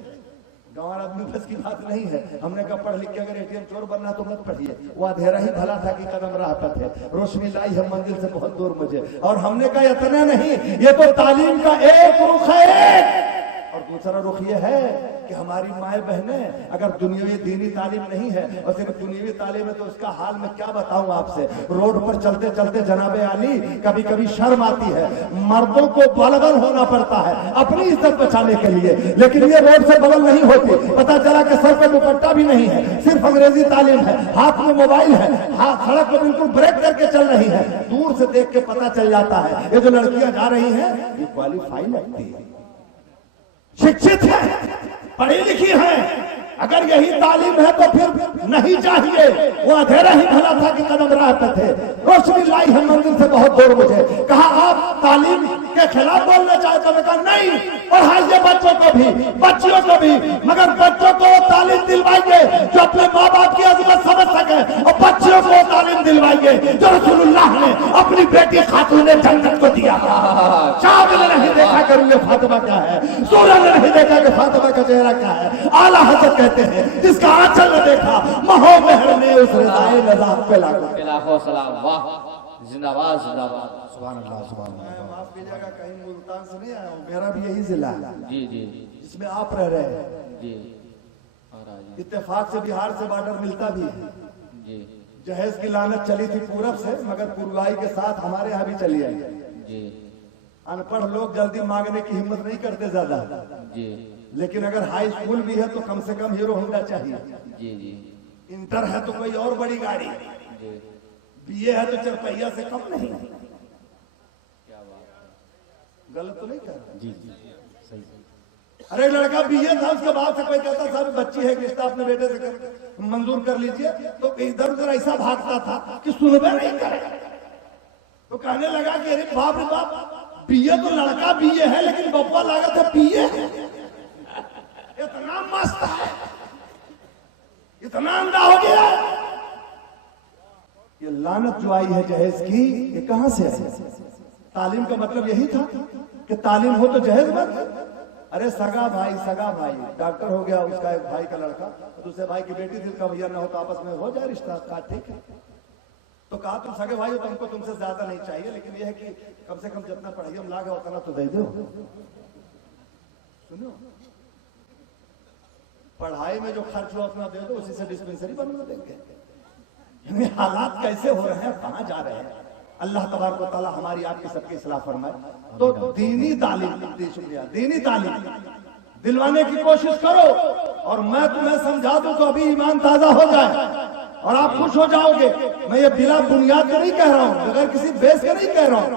गंवार आदमी बस की बात नहीं है। हमने कहा पढ़ लिख के अगर एटीएम चोर बनना तो मत पढ़िए, वो अंधेरा ही भला था कि कदम राह पर थे। रोशनी लाई है मंजिल से बहुत दूर मुझे। और हमने कहा इतना नहीं, ये तो तालीम का एक रुख है और दूसरा रुख ये है कि हमारी माए बहनें अगर दुनियावी दीनी तालीम नहीं है और सिर्फ दुनियावी तालीम है तो उसका हाल मैं क्या बताऊं आपसे। रोड पर चलते चलते जनाबे आली कभी कभी शर्म आती है, मर्दों को बलगन होना पड़ता है अपनी इज्जत बचाने के लिए, लेकिन ये रोड से बगल नहीं होती। पता चला कि सर पे दुपट्टा भी नहीं है, सिर्फ अंग्रेजी तालीम है, हाथ में मोबाइल है, हाथ सड़क पर बिल्कुल ब्रेक करके चल रही है। दूर से देख के पता चल जाता है ये जो लड़कियां जा रही हैं ये क्वालिफाई लगती है, शिक्षित है, पढ़ी लिखी हैं, अगर यही तालीम है तो फिर नहीं चाहिए। वो अंधेरा ही भला था कि कदम राह पे थे, रोशनी लाई है मंदिर से बहुत दूर। मुझे कहा आप तालीम के खिलाफ बोलना चाहते हो? कहा नहीं, पढ़ाइए बच्चों को भी, बच्चियों को भी, मगर बच्चों को तालीम दिलवाइए जो अपने माँ बाप की अजमत समझ सके, और बच्चियों को तालीम दिलवाइए जो रसूलुल्लाह ने अपनी बेटी खातून जन्नत को दिया। चाँद ने नहीं देखा करूंगे फातिमा क्या है, सूरज ने नहीं देखा कि फातिमा का चेहरा क्या है। आला हजरत कहते हैं जिसका आंचल ने देखा महो महर ने उस रिज़ाए नज़ात पे लागू। लाखों सलाम, वाह, जिंदाबाद जिंदाबाद। सुभान अल्लाह सुभान अल्लाह। माफ कीजिएगा, कहीं मुल्तान से नहीं आया हूँ, मेरा भी यही जिला है जी जी जिसमें आप रह रहे हैं। जी महाराज इत्तेफाक से बिहार से बॉर्डर मिलता भी है। जी जहेज की लानत चली थी पूरब से, मगर पुरवाई के साथ हमारे यहाँ भी चली आई। जी अनपढ़ लोग जल्दी मांगने की हिम्मत नहीं करते ज्यादा, जी लेकिन अगर हाई स्कूल भी है तो कम से कम हीरो होंडा चाहिए। जी जी इंटर है तो कोई और बड़ी गाड़ी, जी बीए है तो चरपहिया से कम नहीं। क्या बात। गलत तो नहीं कर रहा? जी जी सही। अरे लड़का बीए था, उसके बाद से कोई कहता साहब बच्ची है रिश्ता अपने बेटे से कर मंजूर कर लीजिए, तो इधर उधर ऐसा भागता था कि सुनबे नहीं करे। तो कहने लगा कि अरे बाप रे बाप, बीए तो लड़का बीए है लेकिन बप्पा लगा था बीए। इतना मस्त है, इतना अंधा हो गया। ये लानत जो आई है जहेज की, ये कहां से आई? तालीम का मतलब यही था कि तालीम हो तो जहेज बन। अरे सगा भाई डॉक्टर हो गया, उसका एक भाई का लड़का, दूसरे भाई की बेटी, दिल का भैया ना हो तो आपस में हो जाए रिश्ता का, ठीक है। तो कहा तुम सगे भाई हो तो हमको तुमसे ज्यादा नहीं चाहिए, लेकिन यह है कि कम से कम जितना पढ़ाई हम लागे उतना तो दे दो। सुनो, पढ़ाई में जो खर्च हुआ उतना दे दो, उसी से डिस्पेंसरी बनवा देंगे। यानी हालात कैसे हो रहे हैं, कहां जा रहे हैं। अल्लाह तबारक व तआला हमारी आपकी सबकी इस्लाह फरमाए। तो दीनी तालीम, शुक्रिया, दीनी तालीम दिलवाने की कोशिश करो, और मैं तुम्हें समझा दूं तो अभी ईमान ताजा हो जाए और आप खुश हो जाओगे। मैं ये बिला बुनियाद के नहीं कह रहा हूं, अगर किसी बेस के नहीं कह रहा हूं।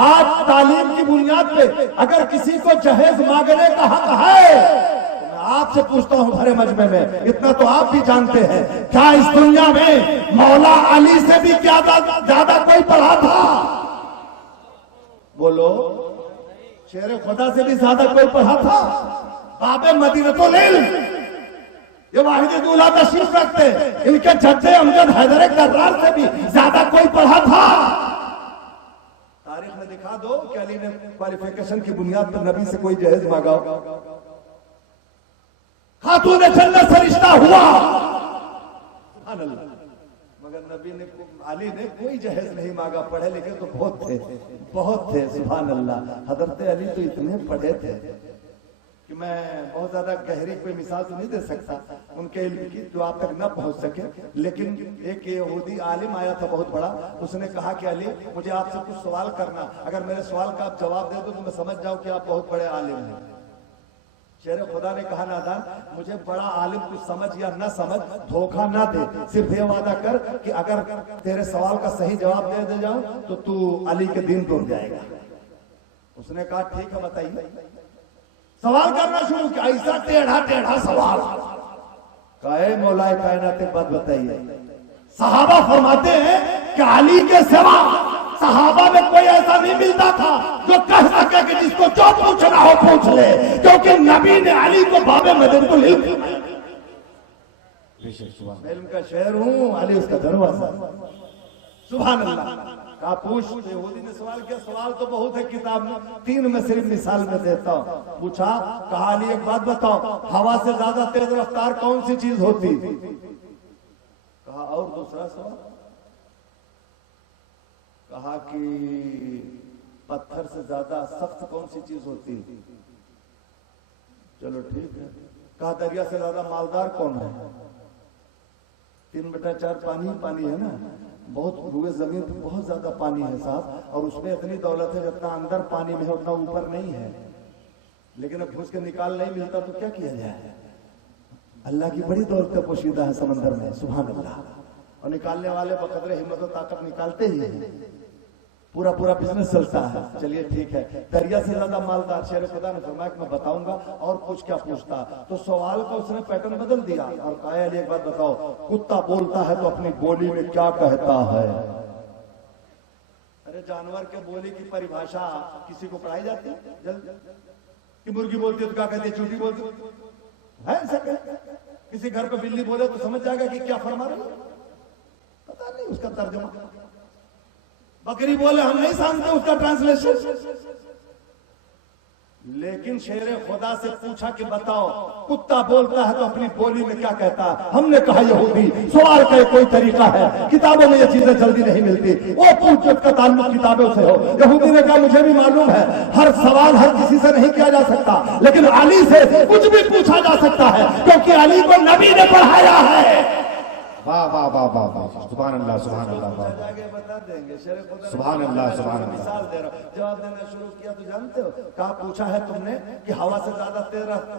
आज तालीम की बुनियाद पे अगर किसी को जहेज मांगने का हक है, आपसे पूछता हूं भरे मजमे में, इतना तो आप भी जानते हैं, क्या इस दुनिया में मौला अली से भी ज्यादा कोई पढ़ा था? बोलो, शेर खुदा से भी ज्यादा कोई पढ़ा था? बाबे मदीनतुल इल्म, ये वाहिद दूल्हा तशरीफ रखते, इनके जद्दे अमजद हैदर कर्रार से भी ज्यादा कोई पढ़ा था? तारीख में दिखा दो कि अली ने क्वालिफिकेशन की बुनियाद पर नबी से कोई जहेज मांगा, खातून जन्नत से रिश्ता हुआ, मगर नबी ने, अली ने कोई जहेज नहीं मांगा। पढ़े लिखे तो बहुत थे सुभान अल्लाह। हजरत अली तो इतने पढ़े थे कि मैं बहुत ज्यादा गहरी कोई मिसाल तो नहीं दे सकता उनके इल्म की जो आप तक न पहुंच सके, लेकिन एक यहूदी आलिम आया था बहुत बड़ा, उसने कहा कि अली मुझे आपसे कुछ सवाल करना, अगर मेरे सवाल का आप जवाब दे दो तो मैं समझ जाऊं कि आप बहुत बड़े आलिम हैं। शेर खुदा ने कहा नादान, मुझे बड़ा आलिम कुछ समझ या न समझ धोखा ना दे, सिर्फ ये वादा कर कि अगर तेरे सवाल का सही जवाब दे जाऊं तो तू अली के दिन डूब जाएगा। उसने कहा ठीक है बताइए। सवाल करना शुरू किया, ऐसा टेढ़ा सवाल। कहे मौलाए कायनात एक बात बताइए, सहाबा फरमाते हैं कि अली के सिवा सहाबा में कोई ऐसा नहीं मिलता था जो कह सके कि जिसको जो पूछना हो पूछ ले, क्योंकि नबी ने अली को बाबे मदीनतुल इल्म, इल्म का शहर हूं, अली उसका दरवाजा। सुभान अल्लाह। कहा पूछ। यहूदी ने सवाल किया, सवाल तो बहुत है किताब में, 3 में सिर्फ मिसाल में देता हूं। पूछा, कहा अली एक बात बताओ, हवा से ज्यादा तेज रफ्तार कौन सी चीज होती? कहा और दूसरा सवाल? कहा कि पत्थर से ज्यादा सख्त कौन सी चीज होती? चलो ठीक है। कहा दरिया से ज्यादा मालदार कौन है? 3/4 पानी है ना, बहुत हुए जमीन पे बहुत ज्यादा पानी है साहब, और उसमें इतनी दौलत है जितना अंदर पानी में है उतना ऊपर नहीं है, लेकिन अब घुस के निकाल नहीं मिलता तो क्या किया जाए? अल्लाह की बड़ी दौलत पोशीदा है समंदर में, सुभान अल्लाह। और निकालने वाले बकदरे हिम्मत और ताकत निकालते ही हैं। पूरा पूरा बिजनेस चलता है। चलिए ठीक है, दरिया से ज्यादा मालदार, शेर खुदा ने फरमाया कि मैं बताऊंगा और कुछ क्या पूछता। तो सवाल का उसने पैटर्न बदल दिया और कहा अली एक बात बताओ, कुत्ता बोलता है तो अपनी बोली में क्या कहता है? अरे जानवर के बोली की परिभाषा किसी को पढ़ाई जाती है? जल्दी कि मुर्गी बोलती है तो क्या कहती है, चूटी बोलती है ऐसा किसी घर पे बिल्ली बोले तो समझ जाएगा कि क्या फरमा रही है, पता नहीं उसका तर्जुमा। बकरी बोले हम नहीं जानते उसका ट्रांसलेशन। लेकिन शेर खुदा से पूछा कि बताओ कुत्ता बोलता है तो अपनी बोली में क्या कहता है? हमने कहा यहूदी, सवाल का कोई तरीका है, किताबों में ये चीजें जल्दी नहीं मिलती, वो पूछ उसका ताल्लुक किताबों से हो। यहूदी ने कहा मुझे भी मालूम है हर सवाल हर किसी से नहीं किया जा सकता, लेकिन अली से कुछ भी पूछा जा सकता है क्योंकि अली को नबी ने पढ़ाया है। वाह वाह वाह वाह वाह, सुभान अल्लाह सुभान अल्लाह, बता देंगे शेर खुदा सुभान अल्लाह सुभान अल्लाह। मिसाल दे रहा हूं, जवाब देना शुरू किया तो जानते हो कहा पूछा है तुमने कि हवा से ज्यादा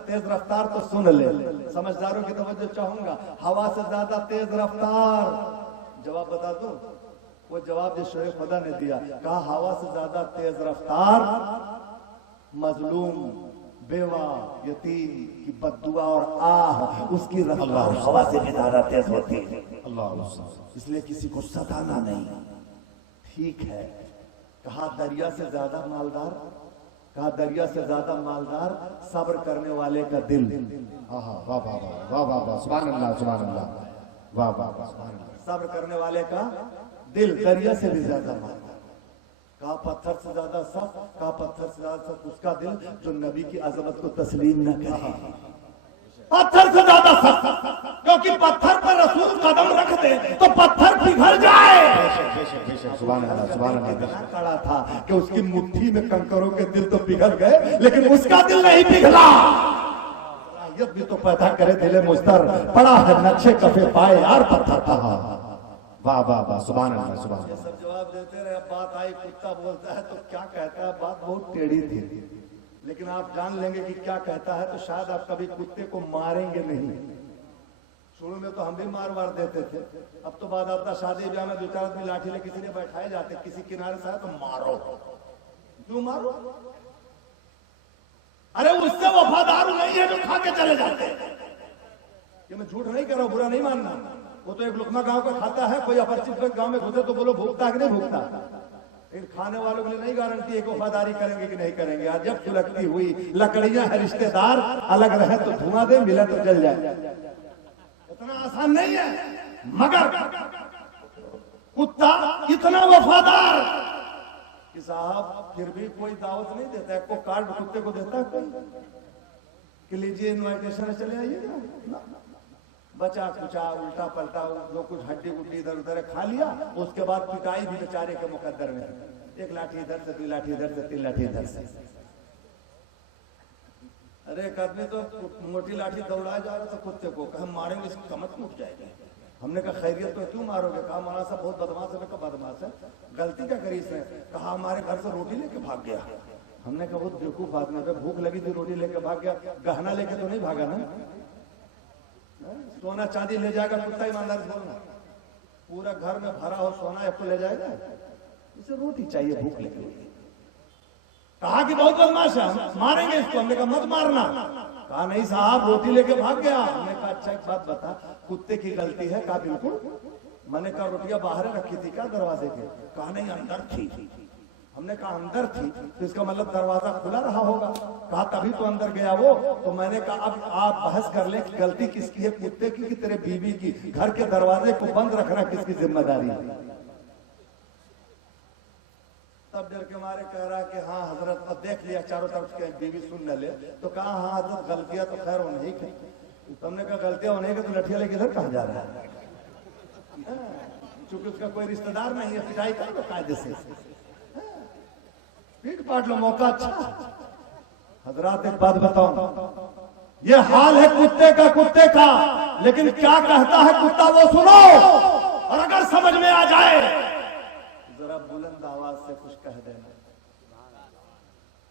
तेज रफ्तार, तो सुन ले, समझदारों की तवज्जो चाहूंगा, हवा से ज्यादा तेज रफ्तार। जवाब बता दो, वो जवाब जो शेर खुदा ने दिया, कहा हवा से ज्यादा तेज रफ्तार मजलूम बेवा यतीम की बद्दुआ और आह उसकी रफ्तार हवा से भी ज्यादा तेज होती है। अल्लाह, इसलिए किसी को सताना नहीं, ठीक है। कहा दरिया से ज्यादा मालदार, कहा दरिया से ज्यादा मालदार सब्र करने वाले का दिल। वाह वाह वाह वाह वाह वाह, सुभान अल्लाह सुभान अल्लाह, वाह वाह वाह, सुभान अल्लाह। सब्र करने वाले का दिल दरिया से भी ज्यादा मालदार। कहा पत्थर से ज्यादा सख्त, कहा पत्थर से ज्यादा सख्त उसका दिल जो नबी की अजमत को तस्लीम न करे। पत्थर से ज्यादा सख्त, क्योंकि पत्थर पर रसूल कदम रख दे तो पत्थर पिघल जाए। सुभान अल्लाह सुभान अल्लाह। इतना कड़ा था कि उसकी मुट्ठी में कंकरों के दिल तो पिघल गए लेकिन उसका दिल नहीं पिघला। ये भी तो पैदा करे दिले मुस्तर, पड़ा है नक्शे कफे पाए यार पत्थर था। वाह वाह वाह, सुभान अल्लाह सुभान अल्लाह। सब जवाब देते रहे, बात आई कुत्ता बोलता है तो क्या कहता है, बात बहुत टेढ़ी थी, लेकिन आप जान लेंगे कि क्या कहता है तो शायद आप कभी कुत्ते को मारेंगे नहीं। शुरू में तो हम भी मार देते थे, अब तो बाद आता शादी ब्याह में दो चार आदमी लाठी ले किसी ने बैठाए जाते, किसी किनारे से आए तो मारो, क्यों मारो? अरे उससे वफादार नहीं है जो खा के चले जाते। ये मैं झूठ नहीं कर रहा हूं, बुरा नहीं मानना, वो तो एक लुकमा गांव का खाता है, कोई अपरिचित व्यक्ति गांव में घुसे तो बोलो भूखता है कि नहीं भूखता, लेकिन खाने वालों के लिए नहीं गारंटी है कि वफादारी करेंगे कि नहीं करेंगे। आज जब सुलगती हुई लकड़ियां है, रिश्तेदार अलग रहे तो धुआं दे, मिले तो जल जाए, इतना आसान नहीं है। मगर कुत्ता इतना वफादार कि साहब फिर भी कोई दावत नहीं देता है, को कार्ड कुत्ते को देता है कोई कि लीजिए इन्वाइटेशन है चले आइएगा, बचा कुचा उल्टा पलटा जो कुछ हड्डी गुड्डी इधर उधर खा लिया, उसके बाद पिटाई भी बेचारे के मुकद्दर में, एक लाठी इधर से, दो लाठी इधर से, तीन लाठी इधर से। अरे एक आदमी तो मोटी लाठी दौड़ा जा रहा था कुत्ते को, कहा मारेंगे इसकी कमर टूट जाएगी। हमने कहा खैरियत तो क्यों मारोगे? कहा हमारा सब बहुत बदमाश है। कहा बदमाश है, गलती क्या करी इसने? कहा हमारे घर से रोटी लेके भाग गया। हमने कहा बहुत बेवकूफ आदमी है, भूख लगी थी रोटी लेके भाग गया, गहना लेके तो नहीं भागा ना, सोना चांदी ले जाएगा कुत्ता? ईमानदार बोलना, पूरा घर में भरा हो सोना आपको ले जाएगा? इसे रोटी चाहिए भूख लगी। कहा कि बहुत बदमाश है, मारेंगे इसको। हमने कहा मत मारना। कहा नहीं साहब रोटी लेके भाग गया। हमने कहा अच्छा एक बात बता, कुत्ते की गलती है? कहा बिल्कुल। मैंने कहा रोटियां बाहर रखी थी क्या दरवाजे के? कहा नहीं अंदर थी। हमने कहा अंदर थी तो इसका मतलब दरवाजा खुला रहा होगा। कहा तभी तो अंदर गया वो। तो मैंने कहा अब आप बहस कर ले कि गलती किसकी है, कुत्ते की कि तेरे बीवी की? घर के दरवाजे को बंद रखना किसकी जिम्मेदारी है? तब डर के मारे कह रहा कि हाँ हजरत, अब देख लिया चारों तरफ के बीवी सुन न ले तो कहा हाँ हजरत गलतियां तो खैर होने की। तुमने कहा गलतियां होने की तो लठिया लेके इधर कहाँ जा रहा है? चूंकि उसका कोई रिश्तेदार नहीं है, पिटाई कर लो कायदे से, पीट पाट लो, मौका अच्छा। हजरात एक बात बताऊं, ये हाल है कुत्ते का, लेकिन क्या कहता है कुत्ता वो सुनो, और अगर समझ में आ जाए जरा बुलंद आवाज से कुछ कह देना।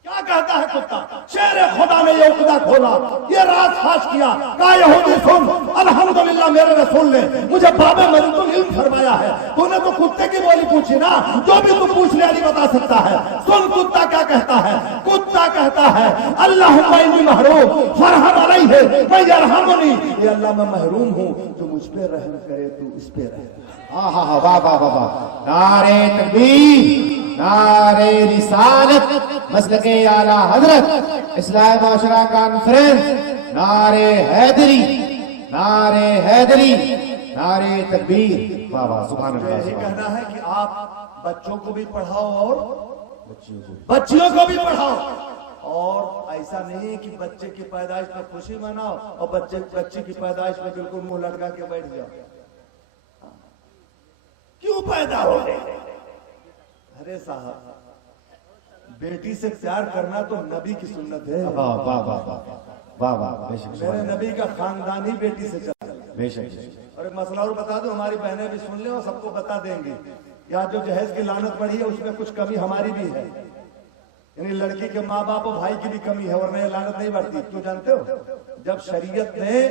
क्या कहता है کتا. شیر خدا نے یہ عقدہ کھولا, یہ راز فاش کیا, کہا یہودی سن, الحمدللہ میرے رسول نے مجھے باب مجید العلم فرمایا ہے. تو نے تو کتے کی بولی پوچھی نا, جو بھی تو پوچھ لیا نہیں بتا سکتا ہے. سن کتا کیا کہتا ہے. کتا کہتا ہے اللہم انی محروم فرحم علیہ من یرحمنی, یہ اللہ میں محروم ہوں, جو مجھ پہ رحم کرے تو اس پہ رحم. واہ واہ واہ واہ. نعرے تکبیر, نعرے رسالت, مسلک اعلیٰ حضرت, اصلاح معاشرہ کانفرنس, نعرے حیدری, نعرے حیدری, نعرے تکبیر. واہ واہ سبحان اللہ. یہ کہنا ہے کہ آپ بچوں کو بھی پڑھاؤ اور بچیوں کو بھی پڑھاؤ, اور ایسا نہیں ہے کہ بچے کی پیدائش میں خوشی مناؤ اور بچے کی پیدائش میں بالکل منہ لٹکا کے بیٹھ جاؤ. کیوں پیدا ہو گئے؟ ارے صاحب, بیٹی سے پیار کرنا تو نبی کی سنت ہے. واہ واہ واہ واہ واہ. بے شک میرے نبی کا خاندان ہی بیٹی سے چلا. بے شک. اور ایک مسئلہ اور بتا دوں, ہماری بہنیں بھی سن لیں اور سب کو بتا دیں گے, یا جو جہیز کی لعنت پڑی ہے اس میں کچھ کمی ہماری بھی ہے, یعنی لڑکی کے ماں باپ اور بھائی کی بھی کمی ہے, ورنہ یہ لعنت نہیں بڑھتی. کیوں جانتے ہو؟ جب شریعت نے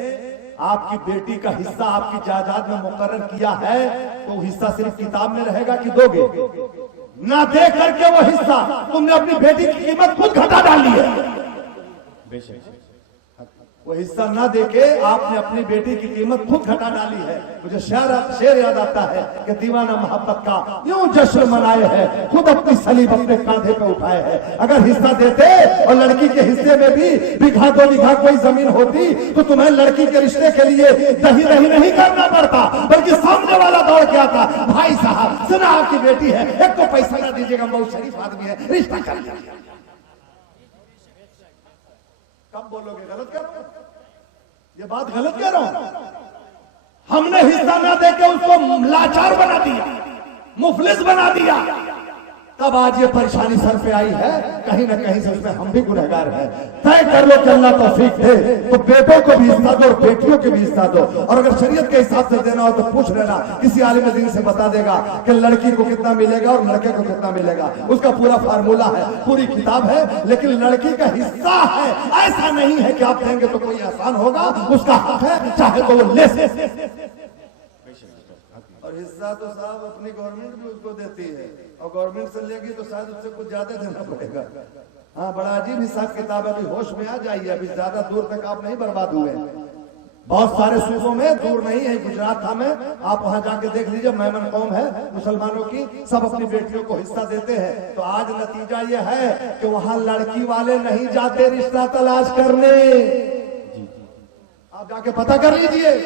آپ کی بیٹی کا حصہ آپ کی جائیداد میں مقرر کیا ہے تو حصہ صرف کتاب میں رہے گا کہ دو گے؟ نہ دے کر کے وہ حصہ تم نے اپنی بیٹی کی قیمت خود گھٹا ڈالی ہے. بے شک. وہ حصہ نہ دے کے آپ نے اپنی بیٹی کی قیمت خود گھٹا ڈالی ہے. مجھے شعر یاد آتا ہے کہ دیوانہ محبت کا یوں جشن منائے ہے, خود اپنی صلیب اپنے کاندھے پہ اٹھائے ہے. اگر حصہ دیتے اور لڑکی کے حصے میں بھی بیگھا دو بیگھا کوئی زمین ہوتی تو تمہیں لڑکی کے رشتے کے لیے دہی دہی نہیں کرنا پڑتا, بلکہ سامنے والا دوڑ کے آتا, بھائی صاحب سنا آپ کی بیٹی ہے, ایک تو پیسہ نہ دیجیے گا, بہت شریف آدمی ہے, رشتہ کر لیا. کب بولو گے؟ غلط کر رہا ہوں, یہ بات غلط کہہ رہا ہوں. ہم نے حصہ نہ دے کے اس کو لاچار بنا دیا, مفلس بنا دیا, تب آج یہ پریشانی سر پہ آئی ہے. کہیں نہ کہیں سے اس میں ہم بھی گنہگار ہیں. طے کر لو کہ اللہ توفیق دے تو بیٹوں کو بھی حصہ دو اور بیٹیوں کو بھی حصہ دو, اور اگر شریعت کے حساب سے دینا ہو تو پوچھ لینا, کسی عالم دین سے بتا دے گا کہ لڑکی کو کتنا ملے گا اور لڑکے کو کتنا ملے گا. اس کا پورا فارمولہ ہے, پوری کتاب ہے, لیکن لڑکی کا حصہ ہے. ایسا نہیں ہے کہ آپ دیں گے تو کوئی آسان ہوگا, اس کا حق ہے چاہے تو وہ لے سکے. اور حصہ تو صاحب اپنی گورنمنٹ بھی اس کو دیتی ہے, اور گورنمنٹ سے لے گی تو شاید اس سے کچھ زیادہ دینا پڑے گا. ہاں بڑا عجیب حساب کتاب ہے. ابھی ہوش میں آ جائیے, ابھی زیادہ دور تک آپ نہیں برباد ہوئے. بہت سارے صوبوں میں, دور نہیں ہے, گجرات تھا میں, آپ وہاں جا کے دیکھ لیجئے, میمن قوم ہے مسلمانوں کی, سب اپنی بیٹیوں کو حصہ دیتے ہیں. تو آج نتیجہ یہ ہے کہ وہاں لڑکی والے نہیں جاتے رشتہ تلاش کرنے. آپ جا کے پتہ کر لیجئے,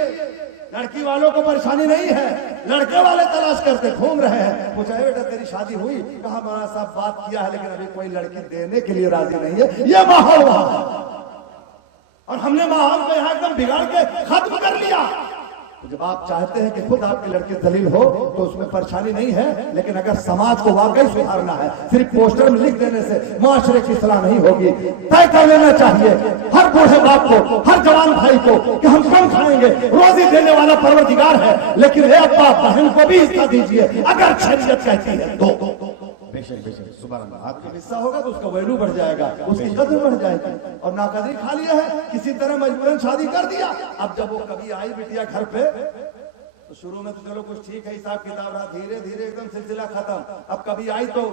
لڑکی والوں کو پریشانی نہیں ہے, لڑکے والے تلاش کرتے گھوم رہے ہیں. پوچھا ہے بیٹا تیری شادی ہوئی؟ کہا مولانا صاحب بات کیا ہے لیکن ابھی کوئی لڑکی دینے کے لیے راضی نہیں ہے. یہ ماحول وہاں, اور ہم نے ماحول کو یہاں ایک دم بگاڑ کے ختم کر لیا. جب آپ چاہتے ہیں کہ خود آپ کی لڑکی ذلیل ہو تو اس میں پریشانی نہیں ہے, لیکن اگر سماج کو واقعی سدھارنا ہے, صرف پوسٹر میں لکھ دینے سے معاشرے کی اصلاح نہیں ہوگی. طے کر لینا چاہیے ہر بوڑھے باپ کو, ہر جوان بھائی کو کہ ہم کم کھائیں گے, روزی دینے والا پروردگار ہے, لیکن اے ابا بہن کو بھی حصہ دیجیے اگر شریعت کہتی ہے تو. بے شک بے شک سبحان اللہ. آپ کا حصہ ہوگا تو اس کا ویلو بڑھ جائے گا, اس کی قدر بڑھ جائے گی. اور ناقدری کھا لیا ہے, کسی طرح مجبوراً شادی کر دیا. اب جب وہ کبھی آئی بٹیا گھر پہ تو شروع میں تو چلو کچھ ٹھیک ہے, حساب کتاب رہا, دھیرے دھیرے ایک دم سلسلہ ختم. اب کبھی آئی تو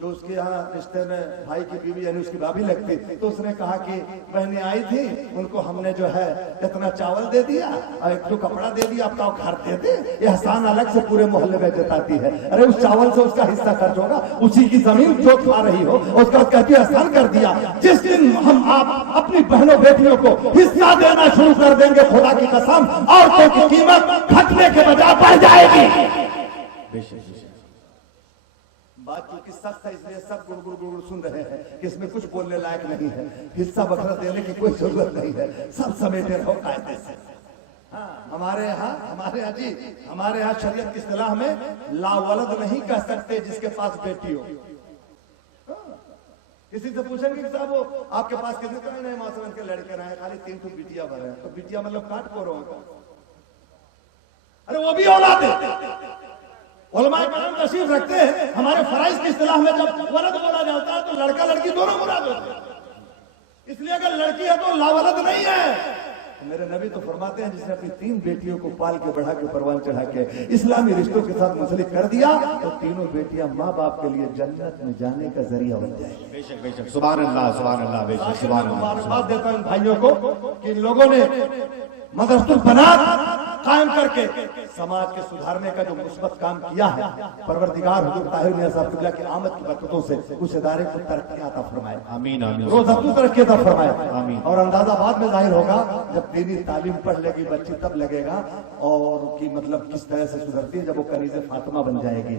جو اس کے یہاں رشتے میں بھائی کی بیوی یعنی اس کی بھابھی لگتی, تو اس نے کہا کہ بہنیں آئی تھی, ان کو ہم نے جو ہے اتنا چاول دے دیا اور ایک تو کپڑا دے دیا, اب کا گھر دے دے. یہ احسان الگ سے پورے محلے میں جتاتی ہے. ارے اس چاول سے اس کا حصہ خرچ ہوگا, اسی کی زمین جو کھا رہی ہو اس کا کہتی ہے احسان کر دیا. جس دن ہم آپ اپنی بہنوں بیٹیوں کو حصہ دینا شروع کر دیں گے, خدا کی قسم عورتوں کی قیمت گھٹنے کے بجائے بڑھ جائے گی. بات کیونکہ سخت ہے اس لیے سب گڑ گڑ گڑ سن رہے ہیں کہ اس میں کچھ بولنے لائق نہیں ہے. حصہ بکرا دینے کی کوئی ضرورت نہیں ہے, سب سمیٹے رہو قاعدے سے. ہمارے یہاں شریعت کی اصطلاح میں لا ولد نہیں کہہ سکتے جس کے پاس بیٹی ہو. کسی سے پوچھیں گے کہ صاحب وہ آپ کے پاس کتنے کہیں نہیں, موسم کے لڑکے رہے خالی 3 تو بیٹیاں بھر ہیں. تو بیٹیا مطلب کاٹ کو رہو, ارے وہ بھی اولاد ہے. علماء کرام تشریف رکھتے ہیں, ہمارے فرائض کی اصطلاح میں جب ولد بولا جاتا ہے تو لڑکا لڑکی دونوں مراد ہوتے ہیں. इसलिए अगर लड़की है तो लावलद नहीं है। तो मेरे नबी तो फरमाते हैं जिसने अपनी 3 बेटियों को पाल के बढ़ा के परवान चढ़ा के इस्लामी रिश्तों के साथ मुंसलिक कर दिया तो तीनों बेटियां माँ बाप के लिए जन्नत में जाने का जरिया बन जाएगी। बेशक बेशक, सुभान अल्लाह, बेशक सुभान अल्लाह। मुबारकबाद देता हूं इन भाइयों को कि इन लोगों ने मदरसतुल बनात कायम करके समाज के सुधारने का जो मुस्बत काम किया है, परवरदिगार हुजूर ताहिर मियां साहब क़िबला की आमद की बरकतों से उस इदारे को तरक्की अता फरमाए। आमीन आमीन, रोज़ातू तरक्की अता फरमाए। आमीन। और अंदाजा बाद में जाहिर होगा जब दीनी तालीम पढ़ लेगी बच्ची तब लगेगा और कि मतलब किस तरह से सुधरती है जब वो कनीज़े फातिमा बन जाएगी,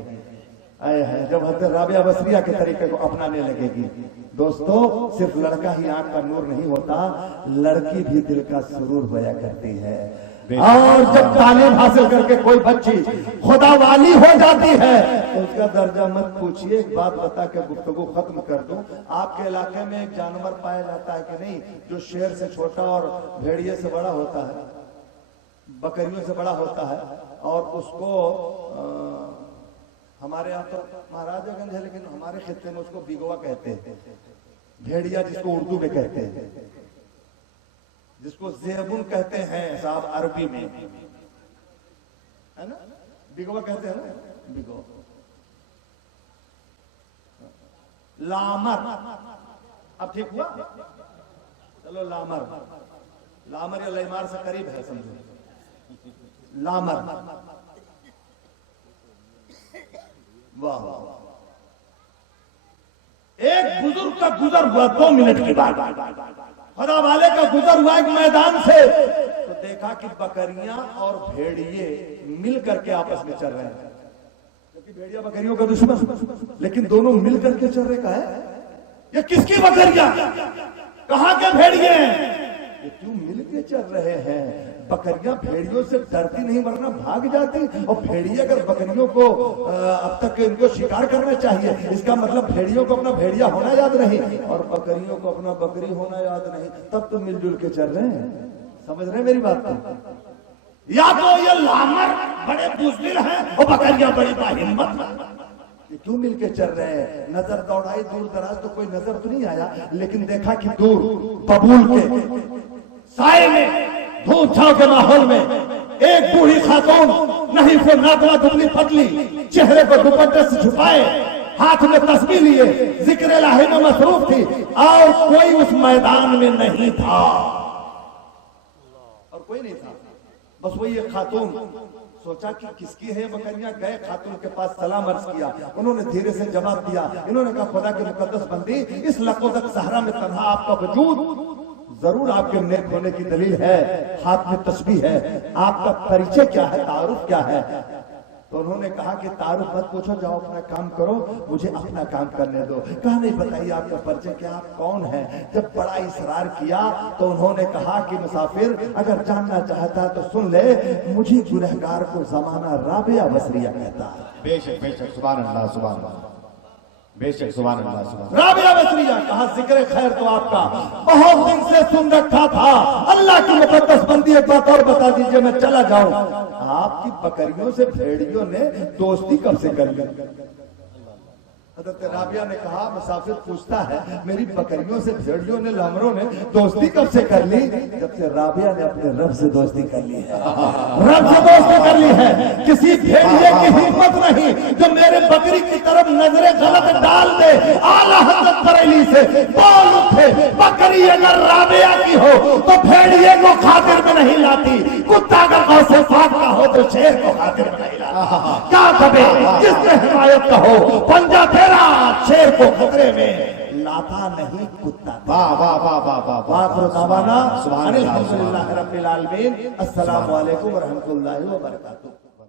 जब हज़रत राबिया बसरिया के तरीके को अपनाने लगेगी। दोस्तों, सिर्फ लड़का ही आंख का नूर नहीं होता, लड़की भी दिल का सुरूर होया करती है। और जब तालीम हासिल करके कोई बच्ची खुदा वाली हो जाती है तो उसका दर्जा मत पूछिए। एक बात बता के गुफ्तगू खत्म कर दूं, आपके इलाके में एक जानवर पाया जाता है कि नहीं जो शेर से छोटा और भेड़िए से बड़ा होता है, बकरियों से बड़ा होता है, और उसको हमारे यहाँ तो महाराजागंज है लेकिन हमारे खित्ते में उसको बिगवा कहते हैं, भेड़िया जिसको उर्दू में कहते हैं, जिसको ज़ेबुन कहते हैं साहब अरबी में, है ना, बिगवा कहते हैं ना, बिगवा। लामर, अब ठीक हुआ, चलो लामर, लामर या लैमार से करीब है समझो, लामर। वाह, एक बुजुर्ग का गुजर हुआ 2 मिनट के बाद, खुदा वाले का गुजर हुआ एक मैदान से, तो देखा कि बकरियां और भेड़िए मिल करके आपस में चल रहे हैं, क्योंकि भेड़िया बकरियों का दुश्मन, लेकिन दोनों मिल करके चल रहे। का है ये किसकी बकरियां, कहां के भेड़िए हैं, ये क्यों मिल के चल रहे हैं? बकरियां भेड़ियों से डरती नहीं वरना भाग जाती, और भेड़िए अगर बकरियों को अब तक इनको शिकार करना चाहिए, इसका मतलब भेड़ियों को अपना भेड़िया होना याद नहीं और बकरियों को अपना बकरी होना याद नहीं, तब तो मिलजुल के चल रहे हैं। समझ रहे हैं मेरी बात को? या तो ये लामर बड़े बुज़दिल हैं और बकरियां बड़ी बाहिम्मत, ये क्यों मिल के चल रहे हैं? नजर दौड़ाई दूर दराज तो कोई नजर तो नहीं आया, लेकिन देखा कि दूर बबूल के साए में धूप छांव के माहौल में एक बूढ़ी खातून, नहीं फिर नाकवा दुबली पतली, चेहरे को दुपट्टे से छुपाए, हाथ में तस्बीह लिए जिक्र इलाही में मसरूफ थी, और कोई उस मैदान में नहीं था, और कोई नहीं था, बस वही एक खातून। सोचा कि किसकी है बकरियां, गए खातून के पास सलाम अर्ज किया, उन्होंने धीरे से जवाब दिया, इन्होंने कहा खुदा की मुकद्दस बंदी, इस लकोदक सहरा में तन्हा आपका वजूद जरूर आपके नेक होने की दलील है, हाथ में तस्बीह है, आपका परिचय क्या है, तारुफ क्या है? तो उन्होंने कहा कि तारुफ मत पूछो, जाओ अपना काम करो, मुझे अपना काम करने दो। कहा नहीं, बताइए आपका परिचय क्या, आप कौन है? जब बड़ा इसरार किया तो उन्होंने कहा कि मुसाफिर अगर जानना चाहता है तो सुन ले, मुझे गुनहगार को जमाना राबिया बसरिया कहता है। बेशक बेशक, सुभान अल्लाह, सुभान अल्लाह, बेशक सुभान अल्लाह, सुभान। राबिया बसरिया, कहा जिक्र खैर तो आपका बहुत दिन से सुन रखा था, अल्लाह की मुकद्दस बंदी एक बात और बता दीजिए, मैं चला जाऊं। आपकी बकरियों से भेड़ियों ने दोस्ती कब से कर ली? हज़रत राबिया ने कहा, मुसाफिर पूछता है मेरी बकरियों से भेड़ियों ने, लामरों ने दोस्ती कब से कर ली? जब से राबिया ने अपने रब से दोस्ती कर ली है, रब से दोस्ती कर ली है। किसी भेड़िए की हिम्मत नहीं जो मेरे बकरी की तरफ नजरें गलत डाल दे। आला हज़रत बरेली से बोल उठे, बकरी अगर राबिया की हो तो भेड़िए को खातिर में नहीं लाती, कुत्ता अगर गौसे पाक का हो तो शेर को खातिर में नहीं लाता। क्या कबे जिसने हिमायत का हो, पंजा तेरा शेर को खतरे में लाता नहीं कुत्ता। वाह वाह वाह वाह वाह वाह, अल्हम्दुलिल्लाह रब्बिल आलमीन। अस्सलामु अलैकुम व रहमतुल्लाहि व बरकातुहू।